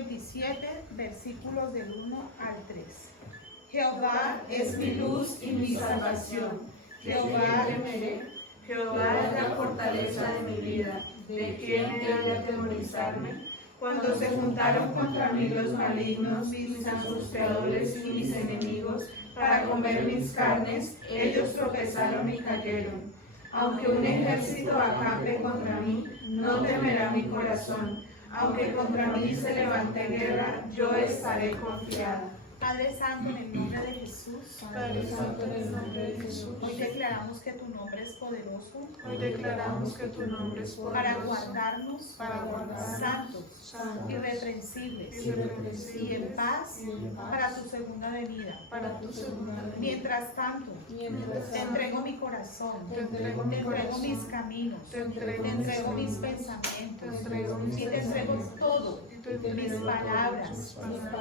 27, versículos del 1 al 3. Jehová es mi luz y mi salvación. Jehová temeré. Jehová es la fortaleza de mi vida. ¿De quién he de atemorizarme? Cuando se juntaron contra mí los malignos, mis angustiadores y mis enemigos, para comer mis carnes, ellos tropezaron y cayeron. Aunque un ejército acampe contra mí, no temerá mi corazón. Aunque contra mí se levante guerra, yo estaré confiada. Padre Santo, en el nombre de Jesús, Padre Santo, en el nombre de Jesús, hoy declaramos que tu nombre es poderoso hoy declaramos que tu nombre es para poderoso guardarnos, santos, irreprensibles y en paz para tu segunda venida. para tu segunda venida. Mientras tanto, te entrego mi corazón, Te entrego te mi entrego corazón, mis caminos, te entrego mis mis pensamientos, te entrego mis y te entrego todo, mis palabras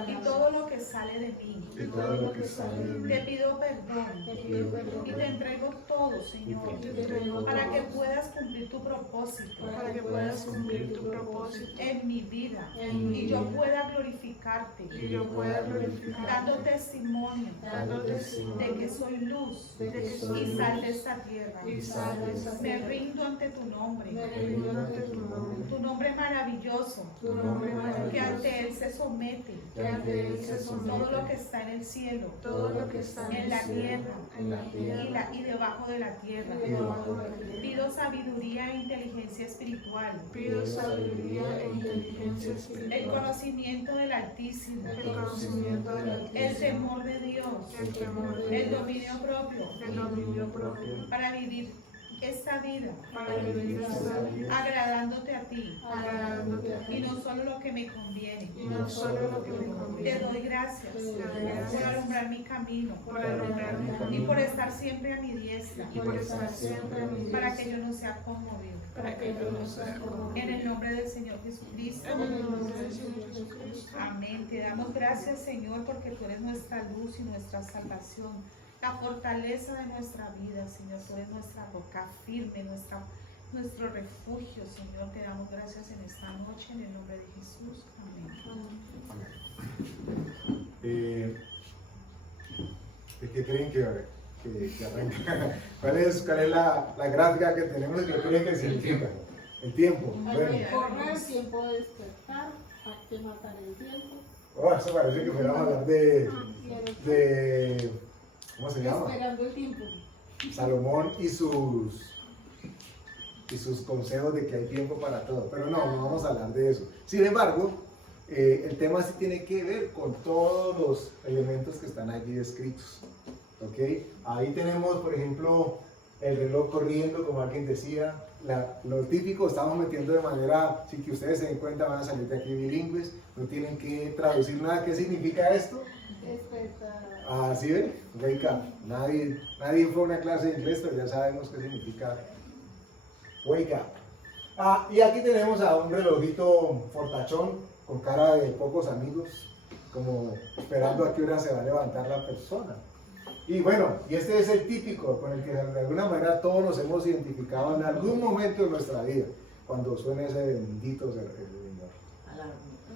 y todo lo que sale de mí. y todo lo que sale de mí. Te pido perdón y te entrego todo, Señor, para que puedas cumplir tu propósito Para que puedas cumplir tu propósito en mi vida en mi y yo vida. pueda glorificarte, Y yo pueda glorificar, dando testimonio dando testimonio de que soy luz de que soy y sal de luz esta tierra. y sal de esta Me tierra. rindo ante tu Me nombre, rindo ante tu nombre maravilloso, tu nombre que maravilloso, ante él se somete que ante él se todo somete lo que está en el cielo, todo lo que está en la tierra en la tierra y debajo de la tierra. y debajo de la tierra. Pido sabiduría e inteligencia espiritual, Pido sabiduría e inteligencia el espiritual, conocimiento del Altísimo, el conocimiento del el Altísimo, temor de Dios, el temor de el Dios, dominio propio, el dominio propio, para vivir esta vida para vivir esta vida agradándote a ti agradándote a y ti, no solo lo que me conviene. y no solo lo que me Te conviene. doy gracias Te doy por gracias alumbrar mi camino por alumbrar mi y camino por estar siempre a mi diestra y por estar siempre a mi para diestra, que yo no sea conmovido. para que yo no sea como En el nombre del Señor Jesucristo. en el nombre del Señor Jesucristo. Amén. Te damos gracias, Señor, porque tú eres nuestra luz y nuestra salvación, la fortaleza de nuestra vida, Señor. Tú eres nuestra roca firme, nuestro refugio, Señor. Te damos gracias en esta noche, en el nombre de Jesús. Amén. ¿De qué creen que arranca? ¿Cuál es la gráfica que tenemos y qué creen que significa? El tiempo. Hay Bueno, que correr, tiempo de despertar, hay que matar el tiempo. eso parece que fuéramos a hablar de ¿cómo se llama? Esperando el tiempo. Salomón y sus consejos de que hay tiempo para todo, pero no vamos a hablar de eso. Sin embargo, el tema sí tiene que ver con todos los elementos que están allí descritos. ¿Ok? Ahí tenemos, por ejemplo, el reloj corriendo, como alguien decía, lo típico, estamos metiendo de manera, sin que ustedes se den cuenta, van a salir de aquí bilingües, no tienen que traducir nada. ¿Qué significa esto? Despertar. Ah, ¿sí ven? Wake up. Nadie fue a una clase de inglés, pero ya sabemos qué significa wake up. Y aquí tenemos a un relojito fortachón con cara de pocos amigos, como esperando a qué hora se va a levantar la persona. Y bueno, y este es el típico con el que de alguna manera todos nos hemos identificado en algún momento de nuestra vida, cuando suena ese bendito Señor.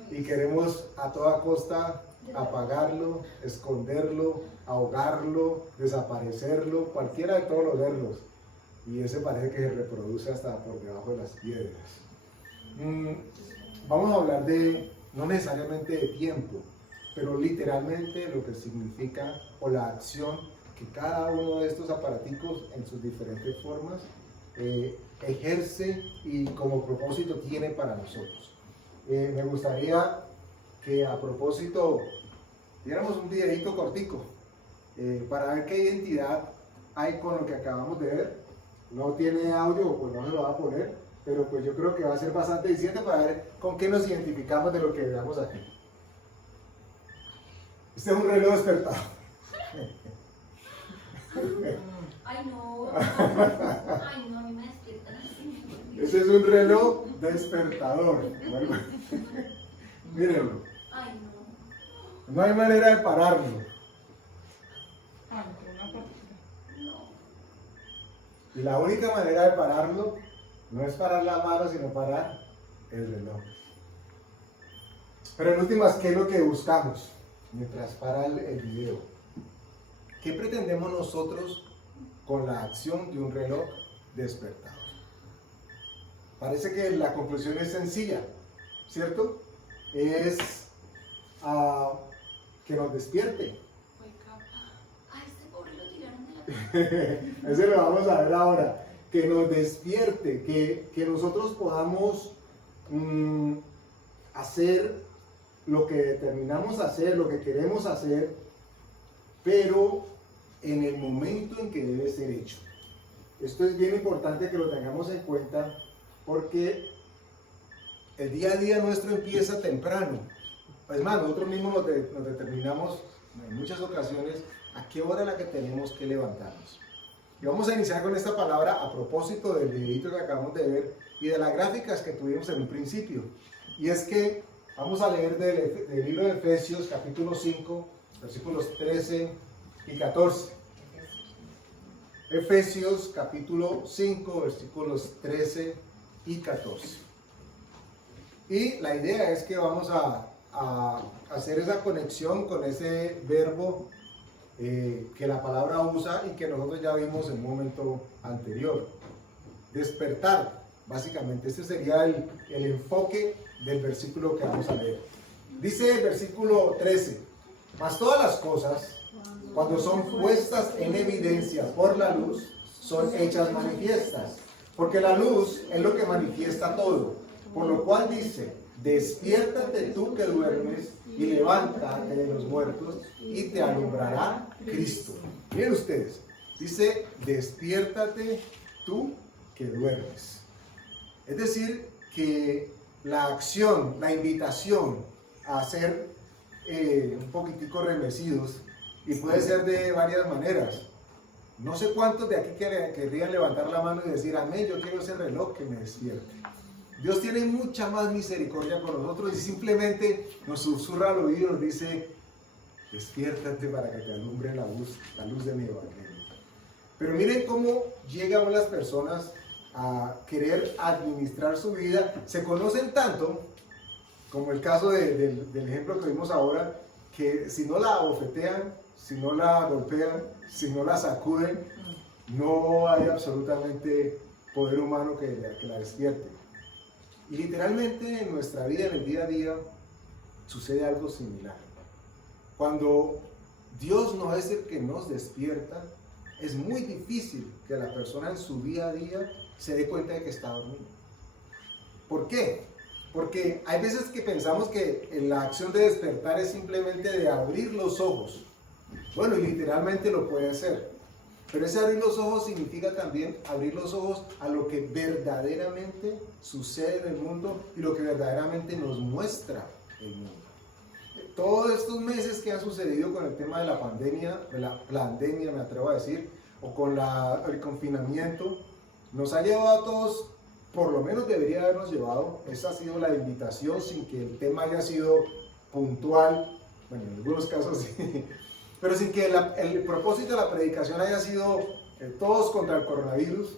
Y queremos a toda costa apagarlo, esconderlo, ahogarlo, desaparecerlo, cualquiera de todos los verlos. Y ese parece que se reproduce hasta por debajo de las piedras. Vamos a hablar no necesariamente de tiempo, pero literalmente lo que significa o la acción que cada uno de estos aparaticos en sus diferentes formas ejerce y como propósito tiene para nosotros. Me gustaría que a propósito diéramos un videito cortico para ver qué identidad hay con lo que acabamos de ver. No tiene audio, pues no se lo va a poner, pero pues yo creo que va a ser bastante diciente para ver con qué nos identificamos de lo que veamos aquí. Este es un reloj despertado. Ay, no. Ay, no, a mí me despiertan así. Este es un reloj despertador. Mírenlo. Ay, no. No hay manera de pararlo. No. Y la única manera de pararlo no es parar la mano, sino parar el reloj. Pero en últimas, ¿qué es lo que buscamos? Mientras para el video. ¿Qué pretendemos nosotros con la acción de un reloj despertador? Parece que la conclusión es sencilla, ¿cierto? Es que nos despierte. Ay, este pobre lo tiraron de la cama. Ese lo vamos a ver ahora. Que nos despierte, que nosotros podamos hacer lo que determinamos hacer, lo que queremos hacer, pero en el momento en que debe ser hecho. Esto es bien importante que lo tengamos en cuenta porque el día a día nuestro empieza temprano. Es más, nosotros mismos nos determinamos en muchas ocasiones a qué hora es la que tenemos que levantarnos. Y vamos a iniciar con esta palabra a propósito del videito que acabamos de ver y de las gráficas que tuvimos en un principio. Y es que vamos a leer del libro de Efesios, capítulo 5, versículos 13 y 14. Efesios, capítulo 5, versículos 13 y 14. Y la idea es que vamos a hacer esa conexión con ese verbo que la palabra usa y que nosotros ya vimos en un momento anterior. Despertar, básicamente, este sería el enfoque del versículo que vamos a leer. Dice el versículo 13: mas todas las cosas, cuando son puestas en evidencia por la luz, son hechas manifiestas, porque la luz es lo que manifiesta todo. Por lo cual dice: despiértate tú que duermes y levántate de los muertos y te alumbrará Cristo. Miren ustedes, dice: despiértate tú que duermes. Es decir, que la acción, la invitación a ser un poquitico remecidos, y puede ser de varias maneras. No sé cuántos de aquí querrían levantar la mano y decir: amén, yo quiero ese reloj que me despierte. Dios tiene mucha más misericordia con nosotros y simplemente nos susurra al oído, nos dice: despiértate para que te alumbre la luz de mi evangelio. Pero miren cómo llegan las personas a querer administrar su vida. Se conocen tanto, como el caso del ejemplo que vimos ahora, que si no la abofetean, si no la golpean, si no la sacuden, no hay absolutamente poder humano que la despierte. Y literalmente en nuestra vida, en el día a día, sucede algo similar. Cuando Dios no es el que nos despierta, es muy difícil que la persona en su día a día se dé cuenta de que está dormido. ¿Por qué? Porque hay veces que pensamos que la acción de despertar es simplemente de abrir los ojos. Bueno, y literalmente lo puede hacer. Pero ese abrir los ojos significa también abrir los ojos a lo que verdaderamente sucede en el mundo y lo que verdaderamente nos muestra el mundo. Todos estos meses que han sucedido con el tema de la pandemia me atrevo a decir, o con el confinamiento, nos ha llevado a todos, por lo menos debería habernos llevado, esa ha sido la invitación, sin que el tema haya sido puntual, bueno, en algunos casos sí, pero sin que el propósito de la predicación haya sido todos contra el coronavirus.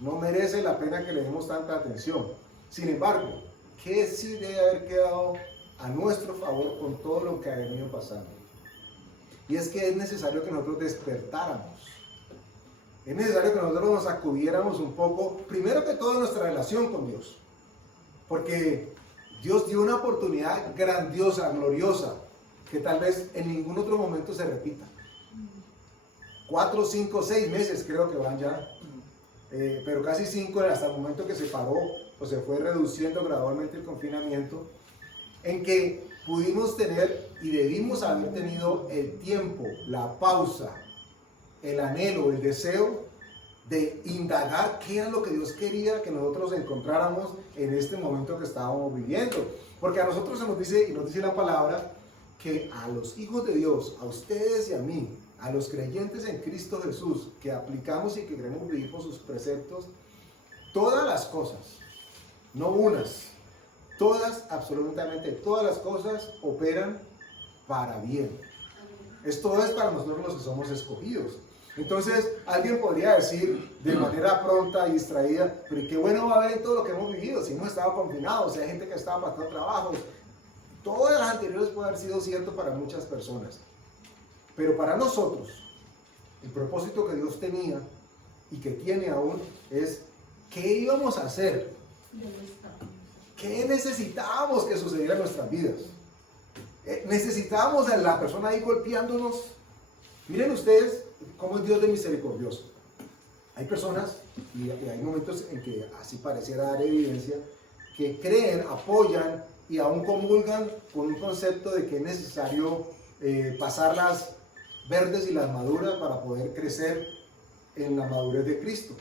No merece la pena que le demos tanta atención. Sin embargo, ¿qué sí debe haber quedado a nuestro favor con todo lo que ha venido pasando? Y es que es necesario que nosotros despertáramos. Es necesario que nosotros nos sacudiéramos un poco, primero que todo, nuestra relación con Dios. Porque Dios dio una oportunidad grandiosa, gloriosa, que tal vez en ningún otro momento se repita. 4, 5, 6 meses creo que van ya, pero casi 5 hasta el momento que se paró o se fue reduciendo gradualmente el confinamiento, en que pudimos tener y debimos haber tenido el tiempo, la pausa, el anhelo, el deseo de indagar qué era lo que Dios quería que nosotros encontráramos en este momento que estábamos viviendo. Porque a nosotros se nos dice, y nos dice la palabra, que a los hijos de Dios, a ustedes y a mí, a los creyentes en Cristo Jesús, que aplicamos y que queremos vivir por sus preceptos, todas las cosas, no unas, todas, absolutamente todas las cosas operan para bien. Esto es para nosotros los que somos escogidos. Entonces, alguien podría decir de manera pronta y distraída: pero qué bueno va a haber en todo lo que hemos vivido, si hemos estado confinados, si hay gente que estaba pasando trabajos. Todas las anteriores pueden haber sido cierto para muchas personas. Pero para nosotros, el propósito que Dios tenía y que tiene aún es ¿qué íbamos a hacer? ¿Qué necesitábamos que sucediera en nuestras vidas? Necesitábamos a la persona ahí golpeándonos. Miren ustedes cómo es Dios de misericordioso. Hay personas, y hay momentos en que así pareciera dar evidencia, que creen, apoyan y aún comulgan con un concepto de que es necesario pasar las verdes y las maduras para poder crecer en la madurez de Cristo.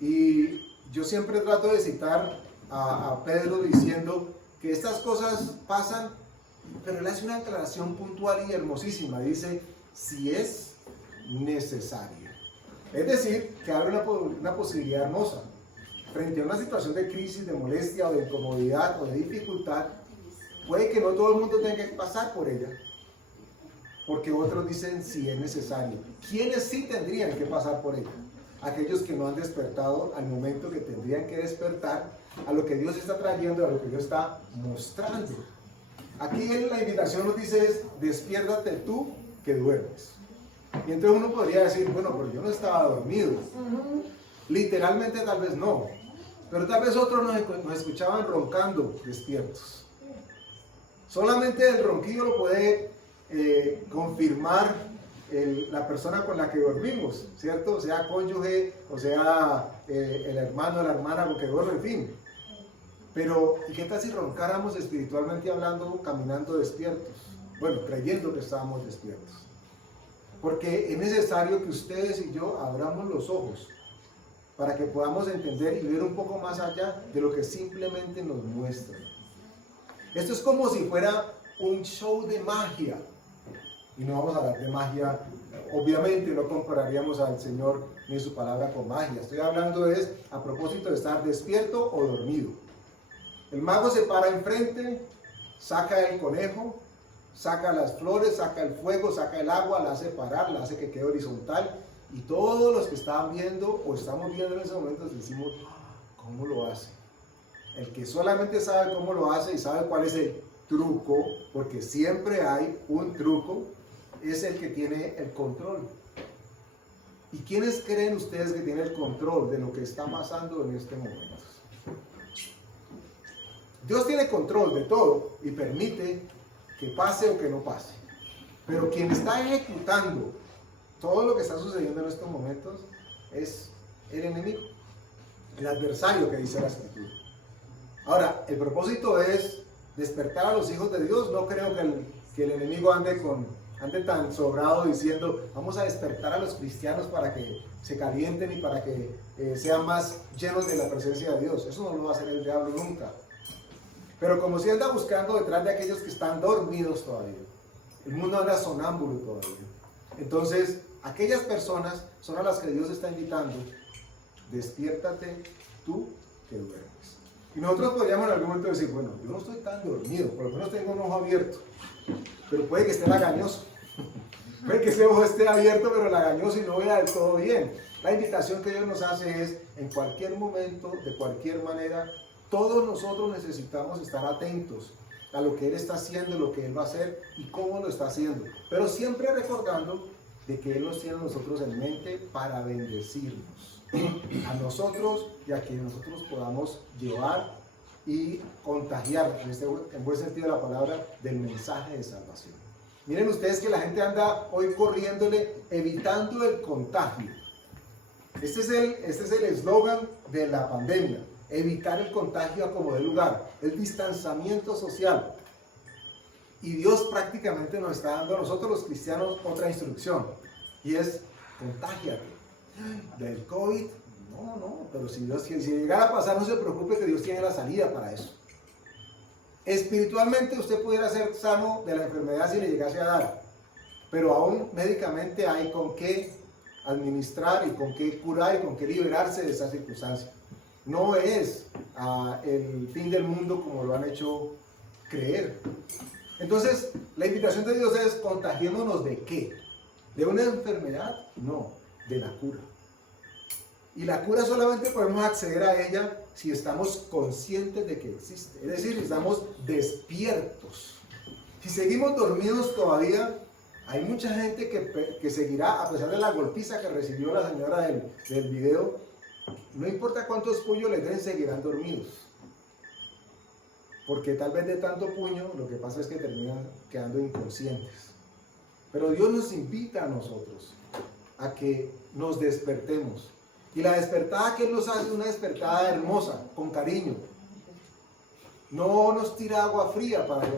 Y yo siempre trato de citar a Pedro diciendo que estas cosas pasan, pero él hace una aclaración puntual y hermosísima. Dice, si es necesario. Es decir, que abre una posibilidad hermosa. Frente a una situación de crisis, de molestia o de incomodidad o de dificultad, puede que no todo el mundo tenga que pasar por ella. Porque otros dicen si es necesario. ¿Quiénes sí tendrían que pasar por ella? Aquellos que no han despertado al momento que tendrían que despertar a lo que Dios está trayendo, a lo que Dios está mostrando. Aquí la invitación nos dice es, despiértate tú que duermes. Y entonces uno podría decir, bueno, pero yo no estaba dormido. Literalmente tal vez no. Pero tal vez otros nos escuchaban roncando despiertos. Solamente el ronquido lo puede confirmar la persona con la que dormimos, ¿cierto? Sea cónyuge, o sea el hermano, la hermana con que duerme, en fin. Pero, ¿y qué tal si roncáramos espiritualmente hablando, caminando despiertos? Bueno, creyendo que estábamos despiertos. Porque es necesario que ustedes y yo abramos los ojos para que podamos entender y ver un poco más allá de lo que simplemente nos muestran. Esto es como si fuera un show de magia. Y no vamos a hablar de magia, obviamente no compararíamos al Señor ni su palabra con magia. Estoy hablando a propósito de estar despierto o dormido. El mago se para enfrente, saca el conejo, saca las flores, saca el fuego, saca el agua, la hace parar, la hace que quede horizontal. Y todos los que estaban viendo o estamos viendo en ese momento decimos, ¿cómo lo hace? El que solamente sabe cómo lo hace y sabe cuál es el truco, porque siempre hay un truco, es el que tiene el control. ¿Y quiénes creen ustedes que tienen el control de lo que está pasando en este momento? Dios tiene control de todo y permite que pase o que no pase. Pero quien está ejecutando todo lo que está sucediendo en estos momentos es el enemigo, el adversario que dice la Escritura. Ahora, el propósito es despertar a los hijos de Dios. No creo que el enemigo ande tan sobrado diciendo vamos a despertar a los cristianos para que se calienten y para que sean más llenos de la presencia de Dios. Eso no lo va a hacer el diablo nunca. Pero como si anda buscando detrás de aquellos que están dormidos todavía. El mundo anda sonámbulo todavía. Entonces, aquellas personas son a las que Dios está invitando. Despiértate tú que duermes. Y nosotros podríamos en algún momento decir, bueno, yo no estoy tan dormido, por lo menos tengo un ojo abierto. Pero puede que esté lagañoso. Puede que ese ojo esté abierto, pero lagañoso y no vea del todo bien. La invitación que Dios nos hace es, en cualquier momento, de cualquier manera, todos nosotros necesitamos estar atentos a lo que Él está haciendo, lo que Él va a hacer y cómo lo está haciendo. Pero siempre recordando de que Él nos tiene a nosotros en mente para bendecirnos. A nosotros y a quienes nosotros podamos llevar y contagiar, en buen sentido de la palabra, del mensaje de salvación. Miren ustedes que la gente anda hoy corriéndole, evitando el contagio. Este es el eslogan de la pandemia. Evitar el contagio a como dé lugar, el distanciamiento social. Y Dios prácticamente nos está dando a nosotros los cristianos otra instrucción, y es contágiate. Del COVID, no, pero si llegara a pasar, no se preocupe que Dios tiene la salida para eso. Espiritualmente usted pudiera ser sano de la enfermedad si le llegase a dar, pero aún médicamente hay con qué administrar y con qué curar y con qué liberarse de esa circunstancia. No es el fin del mundo como lo han hecho creer. Entonces, la invitación de Dios es contagiémonos ¿de qué? ¿De una enfermedad? No, de la cura. Y la cura solamente podemos acceder a ella si estamos conscientes de que existe. Es decir, si estamos despiertos. Si seguimos dormidos todavía, hay mucha gente que seguirá, a pesar de la golpiza que recibió la señora del video, no importa cuántos puños les den, seguirán dormidos. Porque tal vez de tanto puño, lo que pasa es que terminan quedando inconscientes. Pero Dios nos invita a nosotros a que nos despertemos. Y la despertada que Él nos hace es una despertada hermosa, con cariño. No nos tira agua fría para que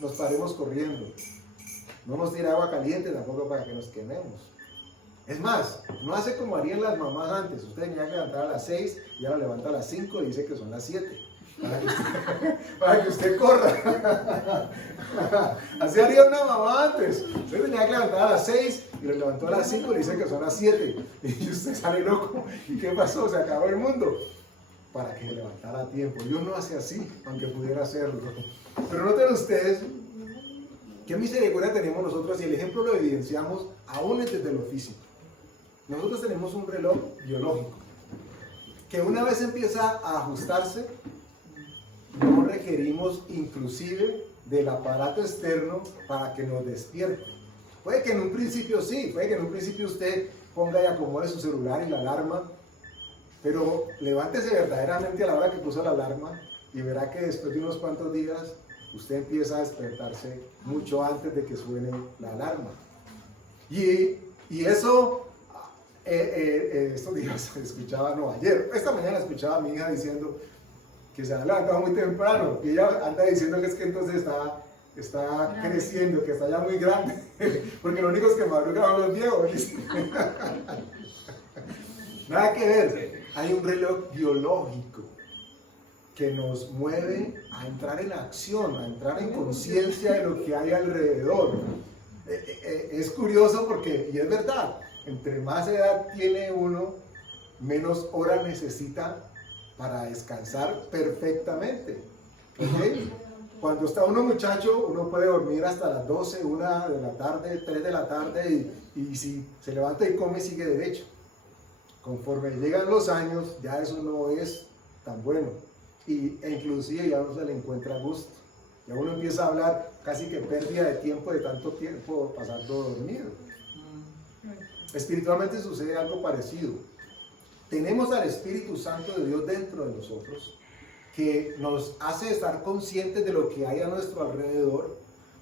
nos paremos corriendo. No nos tira agua caliente tampoco para que nos quememos. Es más, no hace como harían las mamás antes. Usted tenía que levantar a las 6 y ahora levanta a las 5 y dice que son las 7. Para que usted corra. Así haría una mamá antes. Usted tenía que levantar a las 6 y lo levantó a las 5 y le dice que son las 7. Y usted sale loco. ¿Y qué pasó? Se acabó el mundo. Para que se levantara a tiempo. Dios no hace así, aunque pudiera hacerlo. Pero noten ustedes qué misericordia tenemos nosotros y el ejemplo lo evidenciamos aún desde lo físico. Nosotros tenemos un reloj biológico que una vez empieza a ajustarse, no requerimos inclusive del aparato externo para que nos despierte. Puede que en un principio sí, puede que en un principio usted ponga y acomode su celular y la alarma, pero levántese verdaderamente a la hora que puso la alarma y verá que después de unos cuantos días usted empieza a despertarse mucho antes de que suene la alarma. Y eso, estos días escuchaba, no, ayer, esta mañana escuchaba a mi hija diciendo que se ha levantado muy temprano, y ella anda diciendo que es que entonces está creciendo, que está ya muy grande, porque lo único es que madrugan son los viejos. Nada que ver, hay un reloj biológico que nos mueve a entrar en acción, a entrar en conciencia de lo que hay alrededor. Es curioso porque, y es verdad, entre más edad tiene uno, menos horas necesita para descansar perfectamente. ¿Okay? Cuando está uno muchacho, uno puede dormir hasta las 12, 1 de la tarde, 3 de la tarde, y si se levanta y come, sigue derecho. Conforme llegan los años, ya eso no es tan bueno. E inclusive ya uno se le encuentra gusto. Ya uno empieza a hablar casi que pérdida de tiempo, de tanto tiempo pasando dormido. Espiritualmente sucede algo parecido. Tenemos al Espíritu Santo de Dios dentro de nosotros, que nos hace estar conscientes de lo que hay a nuestro alrededor,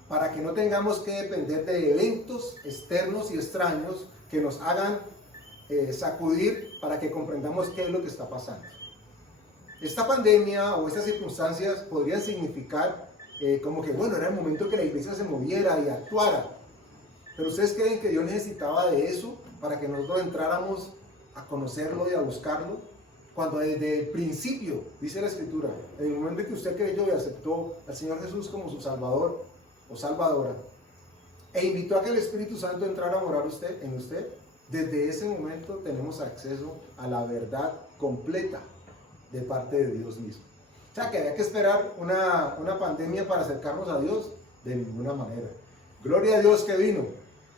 para que no tengamos que depender de eventos externos y extraños que nos hagan sacudir para que comprendamos qué es lo que está pasando. Esta pandemia o estas circunstancias podrían significar como que, bueno, era el momento que la iglesia se moviera y actuara. Pero ¿ustedes creen que Dios necesitaba de eso para que nosotros entráramos a conocerlo y a buscarlo? Cuando desde el principio, dice la Escritura, en el momento en que usted creyó y aceptó al Señor Jesús como su Salvador o Salvadora, e invitó a que el Espíritu Santo entrara a morar en usted, desde ese momento tenemos acceso a la verdad completa de parte de Dios mismo. O sea, que había que esperar una pandemia para acercarnos a Dios, de ninguna manera. Gloria a Dios que vino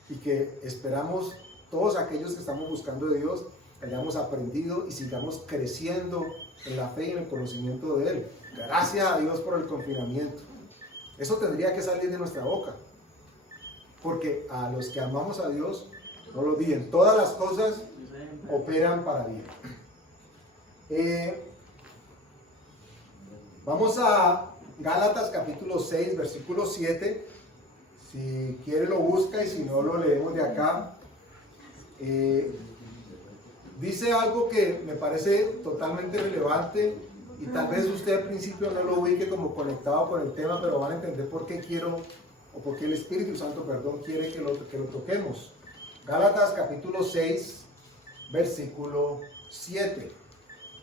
y que esperamos todos aquellos que estamos buscando de Dios hayamos aprendido y sigamos creciendo en la fe y en el conocimiento de Él. Gracias a Dios por el confinamiento. Eso tendría que salir de nuestra boca, porque a los que amamos a Dios, no lo olviden, todas las cosas operan para bien. Vamos a Gálatas capítulo 6, versículo 7. Si quiere lo busca y si no lo leemos de acá. Dice algo que me parece totalmente relevante y tal vez usted al principio no lo ubique como conectado con el tema, pero van a entender por qué por qué el Espíritu Santo, quiere que lo toquemos. Gálatas capítulo 6, versículo 7.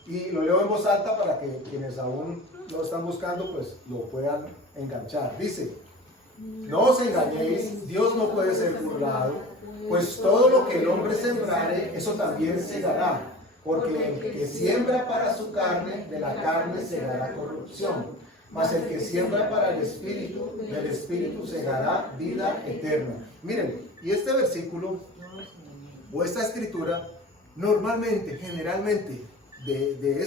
Y lo leo en voz alta para que quienes aún lo están buscando, pues lo puedan enganchar. Dice: no os engañéis, Dios no puede ser burlado, pues todo lo que el hombre sembrare, eso también segará. Porque el que siembra para su carne, de la carne segará corrupción. Mas el que siembra para el Espíritu, del Espíritu segará vida eterna. Miren, y este versículo, o esta escritura, normalmente, generalmente, de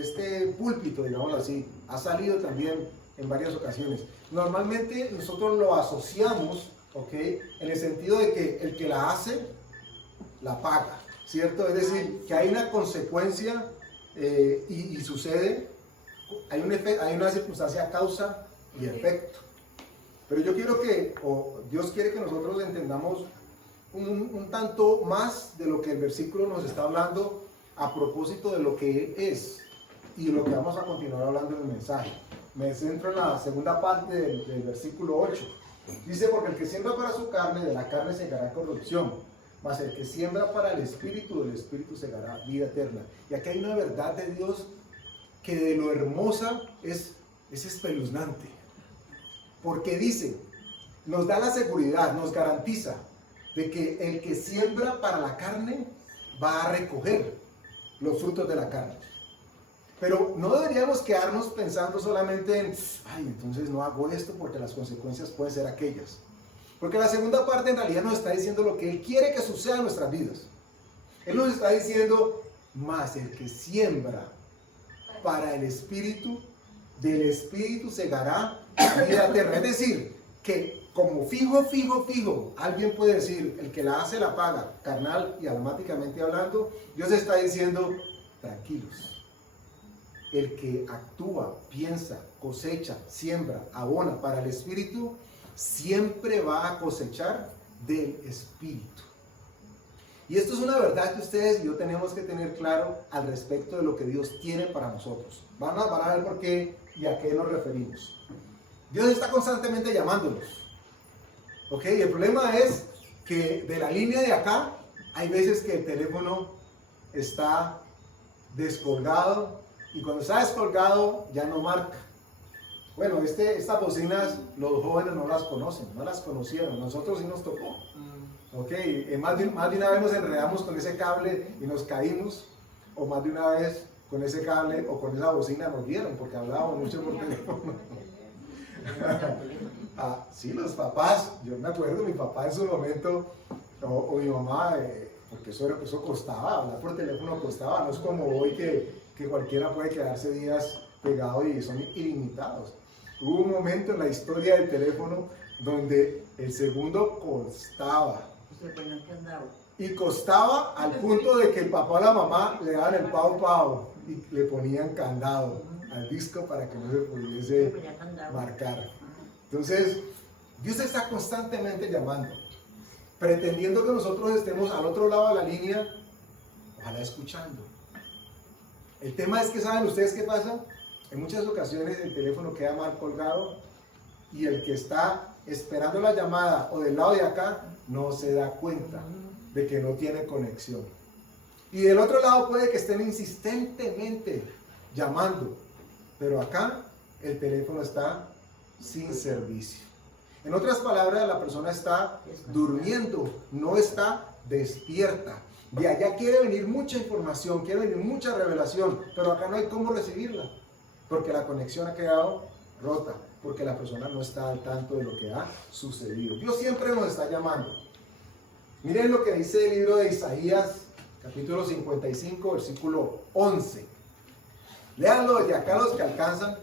este púlpito, digámoslo así, ha salido también en varias ocasiones. Normalmente nosotros lo asociamos, ¿ok?, en el sentido de que el que la hace, la paga, ¿cierto? Es decir, que hay una consecuencia y sucede, hay una circunstancia, causa y efecto. Pero yo quiero Dios quiere que nosotros entendamos un tanto más de lo que el versículo nos está hablando a propósito de lo que Él es y de lo que vamos a continuar hablando en el mensaje. Me centro en la segunda parte del versículo 8. Dice, porque el que siembra para su carne, de la carne segará corrupción, mas el que siembra para el Espíritu, del Espíritu segará vida eterna. Y aquí hay una verdad de Dios que de lo hermosa es espeluznante. Porque dice, nos da la seguridad, nos garantiza de que el que siembra para la carne va a recoger los frutos de la carne. Pero no deberíamos quedarnos pensando solamente en, ay, entonces no hago esto porque las consecuencias pueden ser aquellas. Porque la segunda parte en realidad nos está diciendo lo que Él quiere que suceda en nuestras vidas. Él nos está diciendo, más el que siembra para el Espíritu, del Espíritu segará vida eterna. Es decir, que como fijo, alguien puede decir, el que la hace la paga, carnal y almáticamente hablando, Dios está diciendo, tranquilos. El que actúa, piensa, cosecha, siembra, abona para el Espíritu, siempre va a cosechar del Espíritu. Y esto es una verdad que ustedes y yo tenemos que tener claro al respecto de lo que Dios tiene para nosotros. Van a ver por qué y a qué nos referimos. Dios está constantemente llamándonos. ¿Ok? Y el problema es que de la línea de acá, hay veces que el teléfono está descolgado y cuando está descolgado ya no marca. Bueno, estas bocinas los jóvenes no las conocen, no las conocieron, nosotros sí nos tocó. Ok, más de una vez nos enredamos con ese cable y nos caímos, o más de una vez con ese cable o con esa bocina nos dieron porque hablábamos mucho por teléfono. Sí, los papás, yo me acuerdo, mi papá en su momento, o mi mamá, porque eso costaba, hablar por teléfono costaba, no es como hoy que cualquiera puede quedarse días pegado y son ilimitados. Hubo un momento en la historia del teléfono donde el segundo costaba. Y costaba al punto de que el papá o la mamá le daban el pau y le ponían candado al disco para que no se pudiese marcar. Entonces, Dios está constantemente llamando, pretendiendo que nosotros estemos al otro lado de la línea, ojalá escuchando. El tema es que, ¿saben ustedes qué pasa? En muchas ocasiones el teléfono queda mal colgado y el que está esperando la llamada o del lado de acá no se da cuenta de que no tiene conexión. Y del otro lado puede que estén insistentemente llamando, pero acá el teléfono está sin servicio. En otras palabras, la persona está durmiendo, no está despierta. De allá quiere venir mucha información, quiere venir mucha revelación, pero acá no hay cómo recibirla, porque la conexión ha quedado rota, porque la persona no está al tanto de lo que ha sucedido. Dios siempre nos está llamando. Miren lo que dice el libro de Isaías, capítulo 55, versículo 11. Léanlo desde acá los que alcanzan,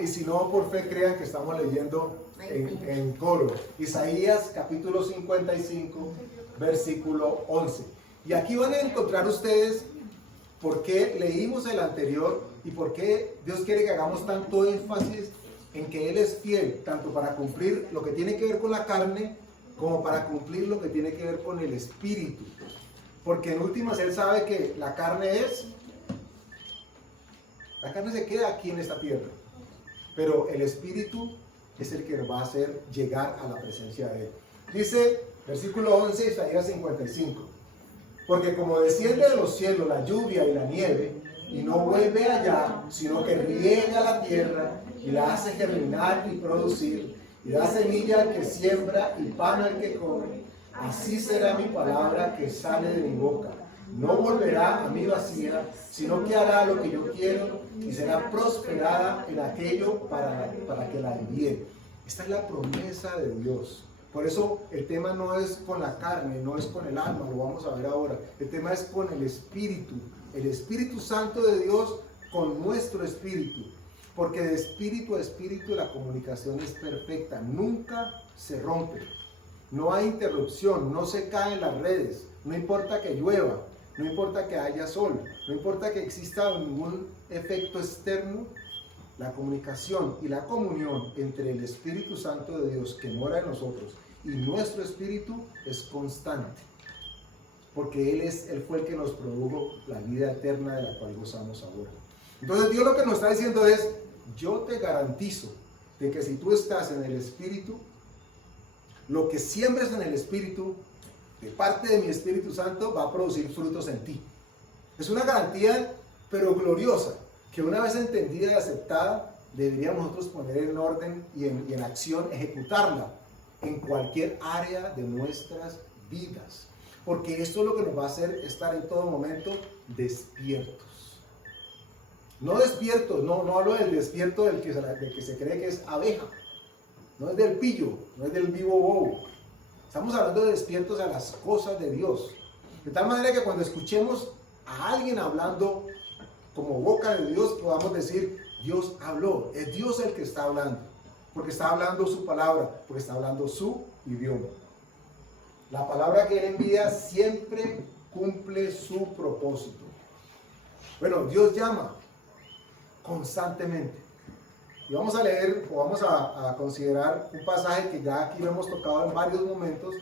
y si no, por fe crean que estamos leyendo en coro. Isaías, capítulo 55, versículo 11. Y aquí van a encontrar ustedes por qué leímos el anterior y por qué Dios quiere que hagamos tanto énfasis en que Él es fiel, tanto para cumplir lo que tiene que ver con la carne, como para cumplir lo que tiene que ver con el espíritu. Porque en últimas Él sabe que la carne se queda aquí en esta tierra, pero el espíritu es el que va a hacer llegar a la presencia de Él. Dice, versículo 11, Isaías 55, porque como desciende de los cielos la lluvia y la nieve, y no vuelve allá, sino que riega la tierra y la hace germinar y producir, y da semilla al que siembra y pan al que come, así será mi palabra que sale de mi boca. No volverá a mí vacía, sino que hará lo que yo quiero y será prosperada en aquello para que la envíe. Esta es la promesa de Dios. Por eso el tema no es con la carne, no es con el alma, lo vamos a ver ahora. El tema es con el espíritu, el Espíritu Santo de Dios con nuestro espíritu, porque de espíritu a espíritu la comunicación es perfecta, nunca se rompe, no hay interrupción, no se caen las redes, no importa que llueva, no importa que haya sol, no importa que exista ningún efecto externo. La comunicación y la comunión entre el Espíritu Santo de Dios que mora en nosotros y nuestro espíritu es constante, porque Él fue el que nos produjo la vida eterna de la cual gozamos ahora. Entonces Dios lo que nos está diciendo es: yo te garantizo de que si tú estás en el Espíritu, lo que siembres en el Espíritu, de parte de mi Espíritu Santo, va a producir frutos en ti. Es una garantía, pero gloriosa, que una vez entendida y aceptada, deberíamos nosotros poner en orden y en acción, ejecutarla en cualquier área de nuestras vidas. Porque esto es lo que nos va a hacer estar en todo momento despiertos. No despiertos, no hablo del despierto del que se cree que es abeja. No es del pillo, no es del vivo bobo. Estamos hablando de despiertos a las cosas de Dios. De tal manera que cuando escuchemos a alguien hablando como boca de Dios, podamos decir: Dios habló, es Dios el que está hablando, porque está hablando su palabra, porque está hablando su idioma. La palabra que Él envía siempre cumple su propósito. Bueno, Dios llama constantemente. Y vamos a leer o vamos a considerar un pasaje que ya aquí lo hemos tocado en varios momentos,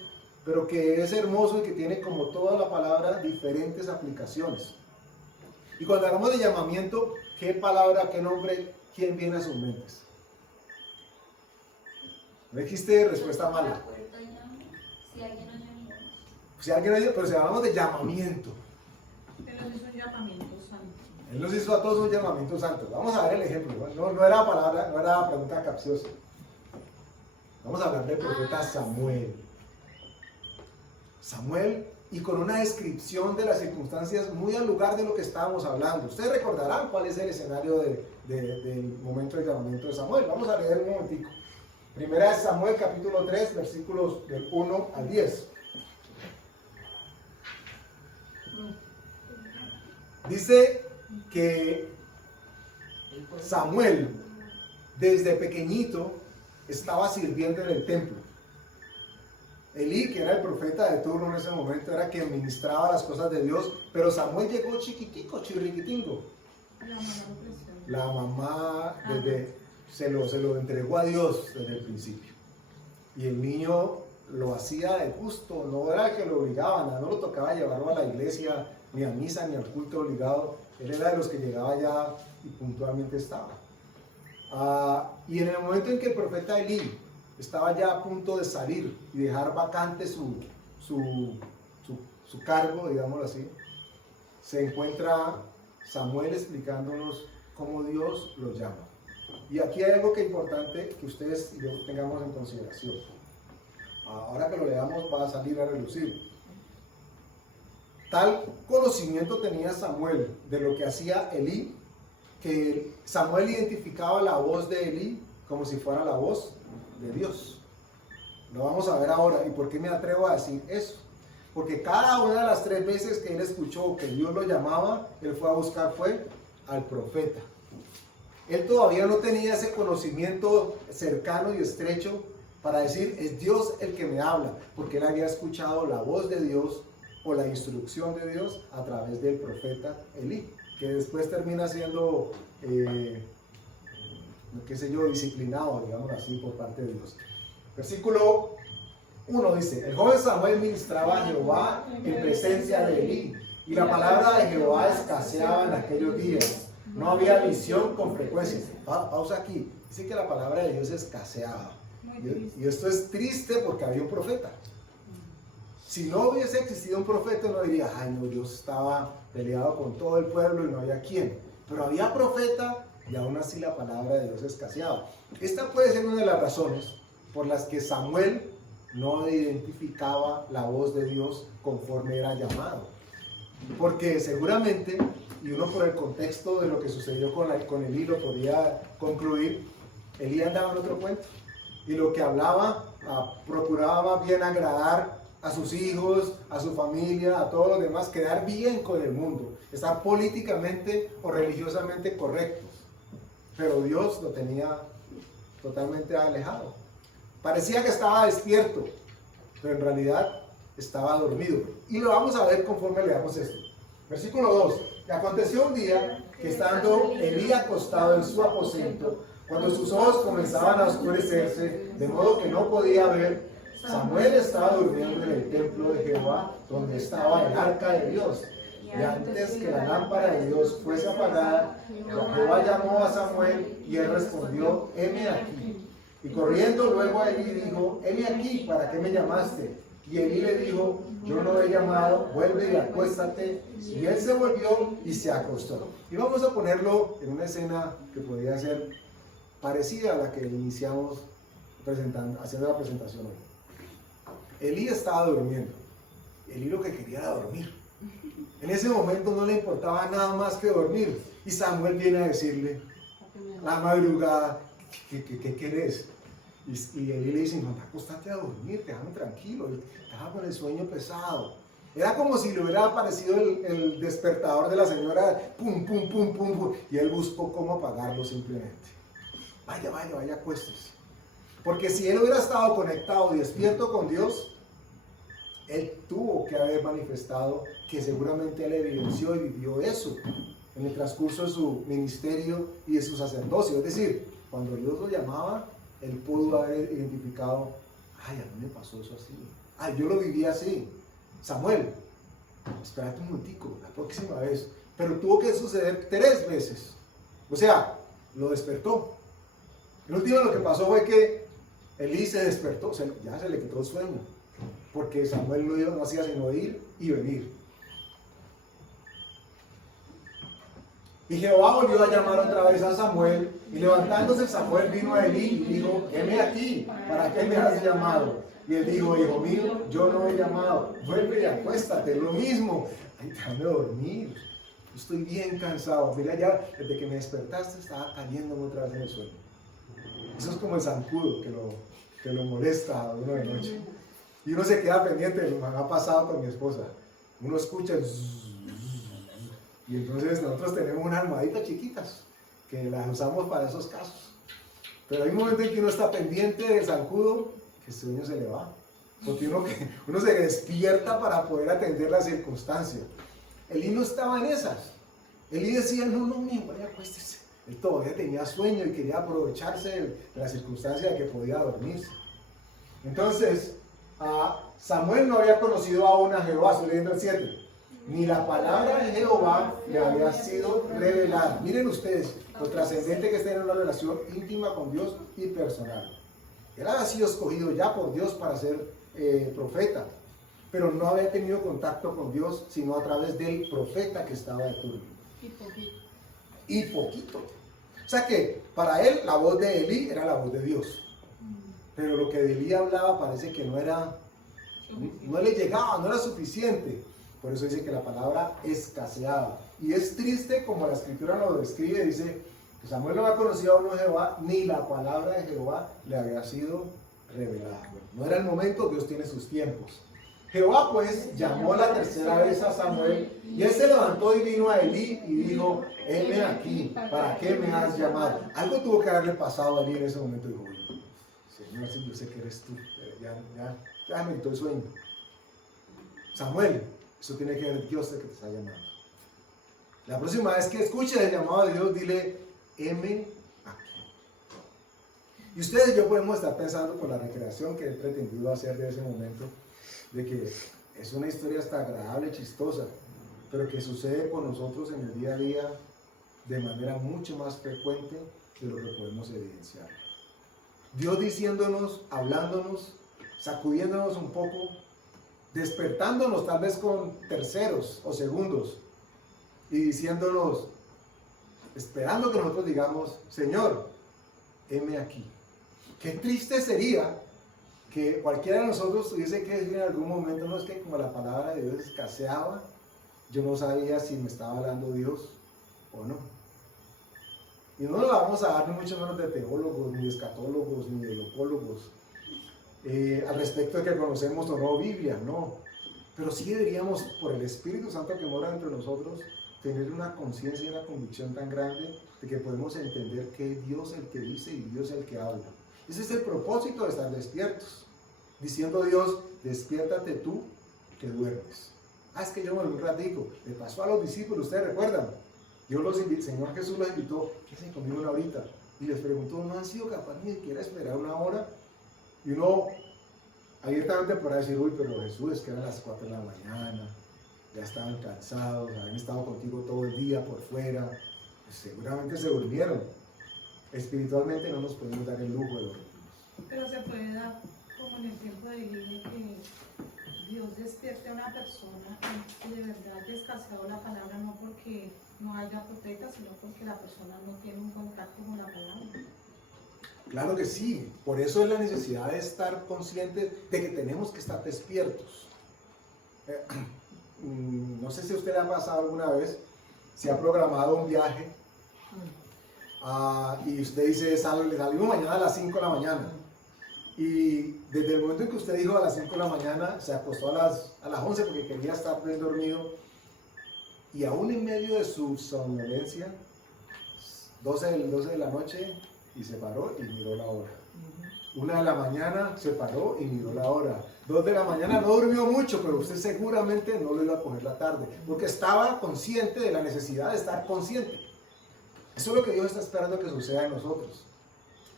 pero que es hermoso y que tiene, como toda la palabra, diferentes aplicaciones. Y cuando hablamos de llamamiento, ¿qué palabra, qué nombre, quién viene a sus mentes? No existe respuesta mala. Si alguien nos llamó. Si alguien oye, pero si hablamos de llamamiento. Él nos hizo un llamamiento santo. Él nos hizo a todos un llamamiento santo. Vamos a ver el ejemplo. No era palabra, no era pregunta capciosa. Vamos a hablar del profeta Samuel. Samuel, y con una descripción de las circunstancias muy al lugar de lo que estábamos hablando. Ustedes recordarán cuál es el escenario del momento del llamamiento de Samuel. Vamos a leer un momentico. Primera de Samuel, capítulo 3, versículos del 1 al 10. Dice que Samuel, desde pequeñito, estaba sirviendo en el templo. Elí, que era el profeta de turno en ese momento, era quien ministraba las cosas de Dios, pero Samuel llegó chiquitico, chirriquitingo. La mamá se lo entregó a Dios desde el principio. Y el niño lo hacía de gusto, no era que lo obligaban, no lo tocaba llevarlo a la iglesia, ni a misa, ni al culto obligado. Él era de los que llegaba ya y puntualmente estaba. Y en el momento en que el profeta Elí estaba ya a punto de salir y dejar vacante su cargo, digámoslo así, se encuentra Samuel explicándonos cómo Dios los llama. Y aquí hay algo que es importante que ustedes y yo tengamos en consideración. Ahora que lo leamos va a salir a relucir. Tal conocimiento tenía Samuel de lo que hacía Elí, que Samuel identificaba la voz de Elí como si fuera la voz de Dios. Lo vamos a ver ahora. ¿Y por qué me atrevo a decir eso? Porque cada una de las 3 veces que él escuchó que Dios lo llamaba, él fue a buscar al profeta. Él todavía no tenía ese conocimiento cercano y estrecho para decir: es Dios el que me habla, porque él había escuchado la voz de Dios o la instrucción de Dios a través del profeta Elí, que después termina siendo disciplinado, digamos así, por parte de Dios. Versículo 1 dice: el joven Samuel ministraba a Jehová en presencia de Elí, y la palabra de Jehová escaseaba en aquellos días. No había visión con frecuencia. Pausa aquí. Dice que la palabra de Dios escaseaba. Y esto es triste porque había un profeta. Si no hubiese existido un profeta, uno diría: ay no, Dios estaba peleado con todo el pueblo y no había quien. Pero había profeta y aún así la palabra de Dios escaseaba. Esta puede ser una de las razones por las que Samuel no identificaba la voz de Dios conforme era llamado. Porque seguramente, y uno por el contexto de lo que sucedió con Elí lo podía concluir, Elí andaba en otro cuento. Y lo que hablaba procuraba más bien agradar a sus hijos, a su familia, a todos los demás, quedar bien con el mundo, estar políticamente o religiosamente correctos. Pero Dios lo tenía totalmente alejado. Parecía que estaba despierto, pero en realidad estaba dormido. Y lo vamos a ver conforme leamos esto. Versículo 2. Y aconteció un día que estando Elí acostado en su aposento, cuando sus ojos comenzaban a oscurecerse, de modo que no podía ver, Samuel estaba durmiendo en el templo de Jehová, donde estaba el arca de Dios. Y antes que la lámpara de Dios fuese apagada, Jehová llamó a Samuel y él respondió, heme aquí. Y corriendo luego a Elí dijo, heme aquí, ¿para qué me llamaste? Y Elí le dijo, yo no he llamado, vuelve y acuéstate. Y él se volvió y se acostó. Y vamos a ponerlo en una escena que podría ser parecida a la que iniciamos haciendo la presentación hoy. Elí estaba durmiendo. Elí lo que quería era dormir. En ese momento no le importaba nada más que dormir. Y Samuel viene a decirle, la madrugada, ¿qué querés? Y Elí le dice, no, acostate a dormir, déjame tranquilo, estaba con el sueño pesado. Era como si le hubiera aparecido el despertador de la señora, pum, pum, pum, pum, pum, y él buscó cómo apagarlo simplemente. Vaya, acuéstese. Porque si él hubiera estado conectado y despierto con Dios, él tuvo que haber manifestado que seguramente él evidenció y vivió eso en el transcurso de su ministerio y de su sacerdocio. Es decir, cuando Dios lo llamaba, él pudo haber identificado, ay, a mí me pasó eso así, ay, yo lo viví así. Samuel, espérate un momentico, la próxima vez. Pero tuvo que suceder 3 veces. O sea, lo despertó. El último lo que pasó fue que Elí se despertó, ya se le quitó el sueño, porque Samuel no hacía sino ir y venir. Y Jehová volvió a llamar otra vez a Samuel, y levantándose Samuel vino a Elí y dijo, heme aquí, ¿para qué me has llamado? Y él dijo, hijo mío, yo no he llamado, vuelve y acuéstate, lo mismo. Ay, déjame dormir, estoy bien cansado. Mira, ya desde que me despertaste estaba cayéndome otra vez en el sueño. Eso es como el zancudo que lo molesta a uno de noche. Y uno se queda pendiente, me ha pasado con mi esposa. Uno escucha el zzz, y entonces nosotros tenemos unas almohaditas chiquitas que las usamos para esos casos. Pero hay un momento en que uno está pendiente del zancudo, que el sueño se le va. Porque uno se despierta para poder atender la circunstancia. Elí no estaba en esas. Elí decía, no, vaya, acuéstese. Él todavía tenía sueño y quería aprovecharse de la circunstancia de que podía dormirse. Entonces, Samuel no había conocido aún a Jehová, estoy leyendo el 7. Ni la palabra de Jehová le había sido revelada. Miren ustedes, lo trascendente que es tener una relación íntima con Dios y personal. Él había sido escogido ya por Dios para ser profeta, pero no había tenido contacto con Dios sino a través del profeta que estaba de turno. Y poquito. O sea que para él la voz de Elí era la voz de Dios. Pero lo que de Elí hablaba parece que no le llegaba, no era suficiente. Por eso dice que la palabra escaseaba. Y es triste como la escritura nos lo describe, dice que Samuel no había conocido a Jehová, ni la palabra de Jehová le había sido revelada. No era el momento, Dios tiene sus tiempos. Jehová pues llamó la tercera vez a Samuel, y él se levantó y vino a Elí y dijo, heme aquí, ¿para qué me has llamado? Algo tuvo que haberle pasado a Elí en ese momento. Dijo, Señor, si yo sé que eres tú, ya me quitó el sueño. Samuel, eso tiene que ver Dios de que te está llamando. La próxima vez que escuches el llamado de Dios, dile, heme aquí. Y ustedes y yo podemos estar pensando con la recreación que he pretendido hacer de ese momento, de que es una historia hasta agradable, chistosa, pero que sucede con nosotros en el día a día de manera mucho más frecuente de lo que podemos evidenciar. Dios diciéndonos, hablándonos, sacudiéndonos un poco, despertándonos tal vez con terceros o segundos y diciéndonos, esperando que nosotros digamos, Señor, heme aquí. Qué triste sería que cualquiera de nosotros tuviese que decir en algún momento, no, es que como la palabra de Dios escaseaba, yo no sabía si me estaba hablando Dios o no. Y no lo vamos a dar ni mucho menos de teólogos, ni de escatólogos, ni de locólogos. al respecto de que conocemos o no Biblia, no. Pero sí deberíamos, por el Espíritu Santo que mora entre nosotros, tener una conciencia y una convicción tan grande de que podemos entender que es Dios el que dice y Dios el que habla. Ese es el propósito de estar despiertos. Diciendo Dios, despiértate tú que duermes. Es que yo me un ratico. Le pasó a los discípulos, ustedes recuerdan. El Señor Jesús los invitó, quédense conmigo una horita. Y les preguntó, ¿no han sido capaces ni siquiera de esperar una hora? Y uno abiertamente podrá decir, uy, pero Jesús, es que eran las 4 de la mañana, ya estaban cansados, habían estado contigo todo el día por fuera, pues seguramente se durmieron. Espiritualmente no nos podemos dar el lujo de dormir. Pero se puede dar como en el tiempo de Biblia que Dios despierte a una persona y de verdad haya escaseado la palabra, no porque no haya profeta, sino porque la persona no tiene un contacto con la palabra. Claro que sí, por eso es la necesidad de estar conscientes de que tenemos que estar despiertos. No sé si a usted le ha pasado alguna vez, se ha programado un viaje y usted dice, salimos mañana a las 5 de la mañana. Y desde el momento en que usted dijo a las 5 de la mañana, se acostó a las 11 porque quería estar bien dormido. Y aún en medio de su somnolencia, 12 de la noche, y se paró y miró la hora. 1 de la mañana se paró y miró la hora. 2 de la mañana no durmió mucho, pero usted seguramente no lo iba a coger la tarde, porque estaba consciente de la necesidad de estar consciente. Eso es lo que Dios está esperando que suceda en nosotros.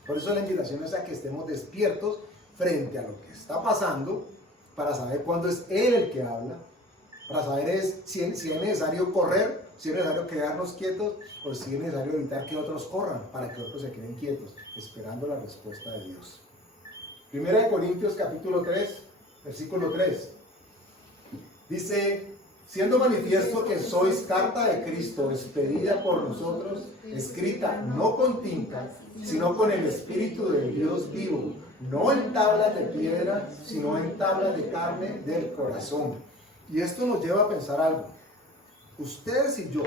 Por eso la invitación es a que estemos despiertos frente a lo que está pasando, para saber cuándo es Él el que habla, para saber si es necesario correr, si es necesario quedarnos quietos, o si es necesario evitar que otros corran, para que otros se queden quietos, esperando la respuesta de Dios. 1 Corintios capítulo 3, versículo 3. Dice, siendo manifiesto que sois carta de Cristo, expedida por nosotros, escrita no con tinta, sino con el Espíritu del Dios vivo, no en tablas de piedra, sino en tablas de carne del corazón. Y esto nos lleva a pensar algo. Ustedes y yo,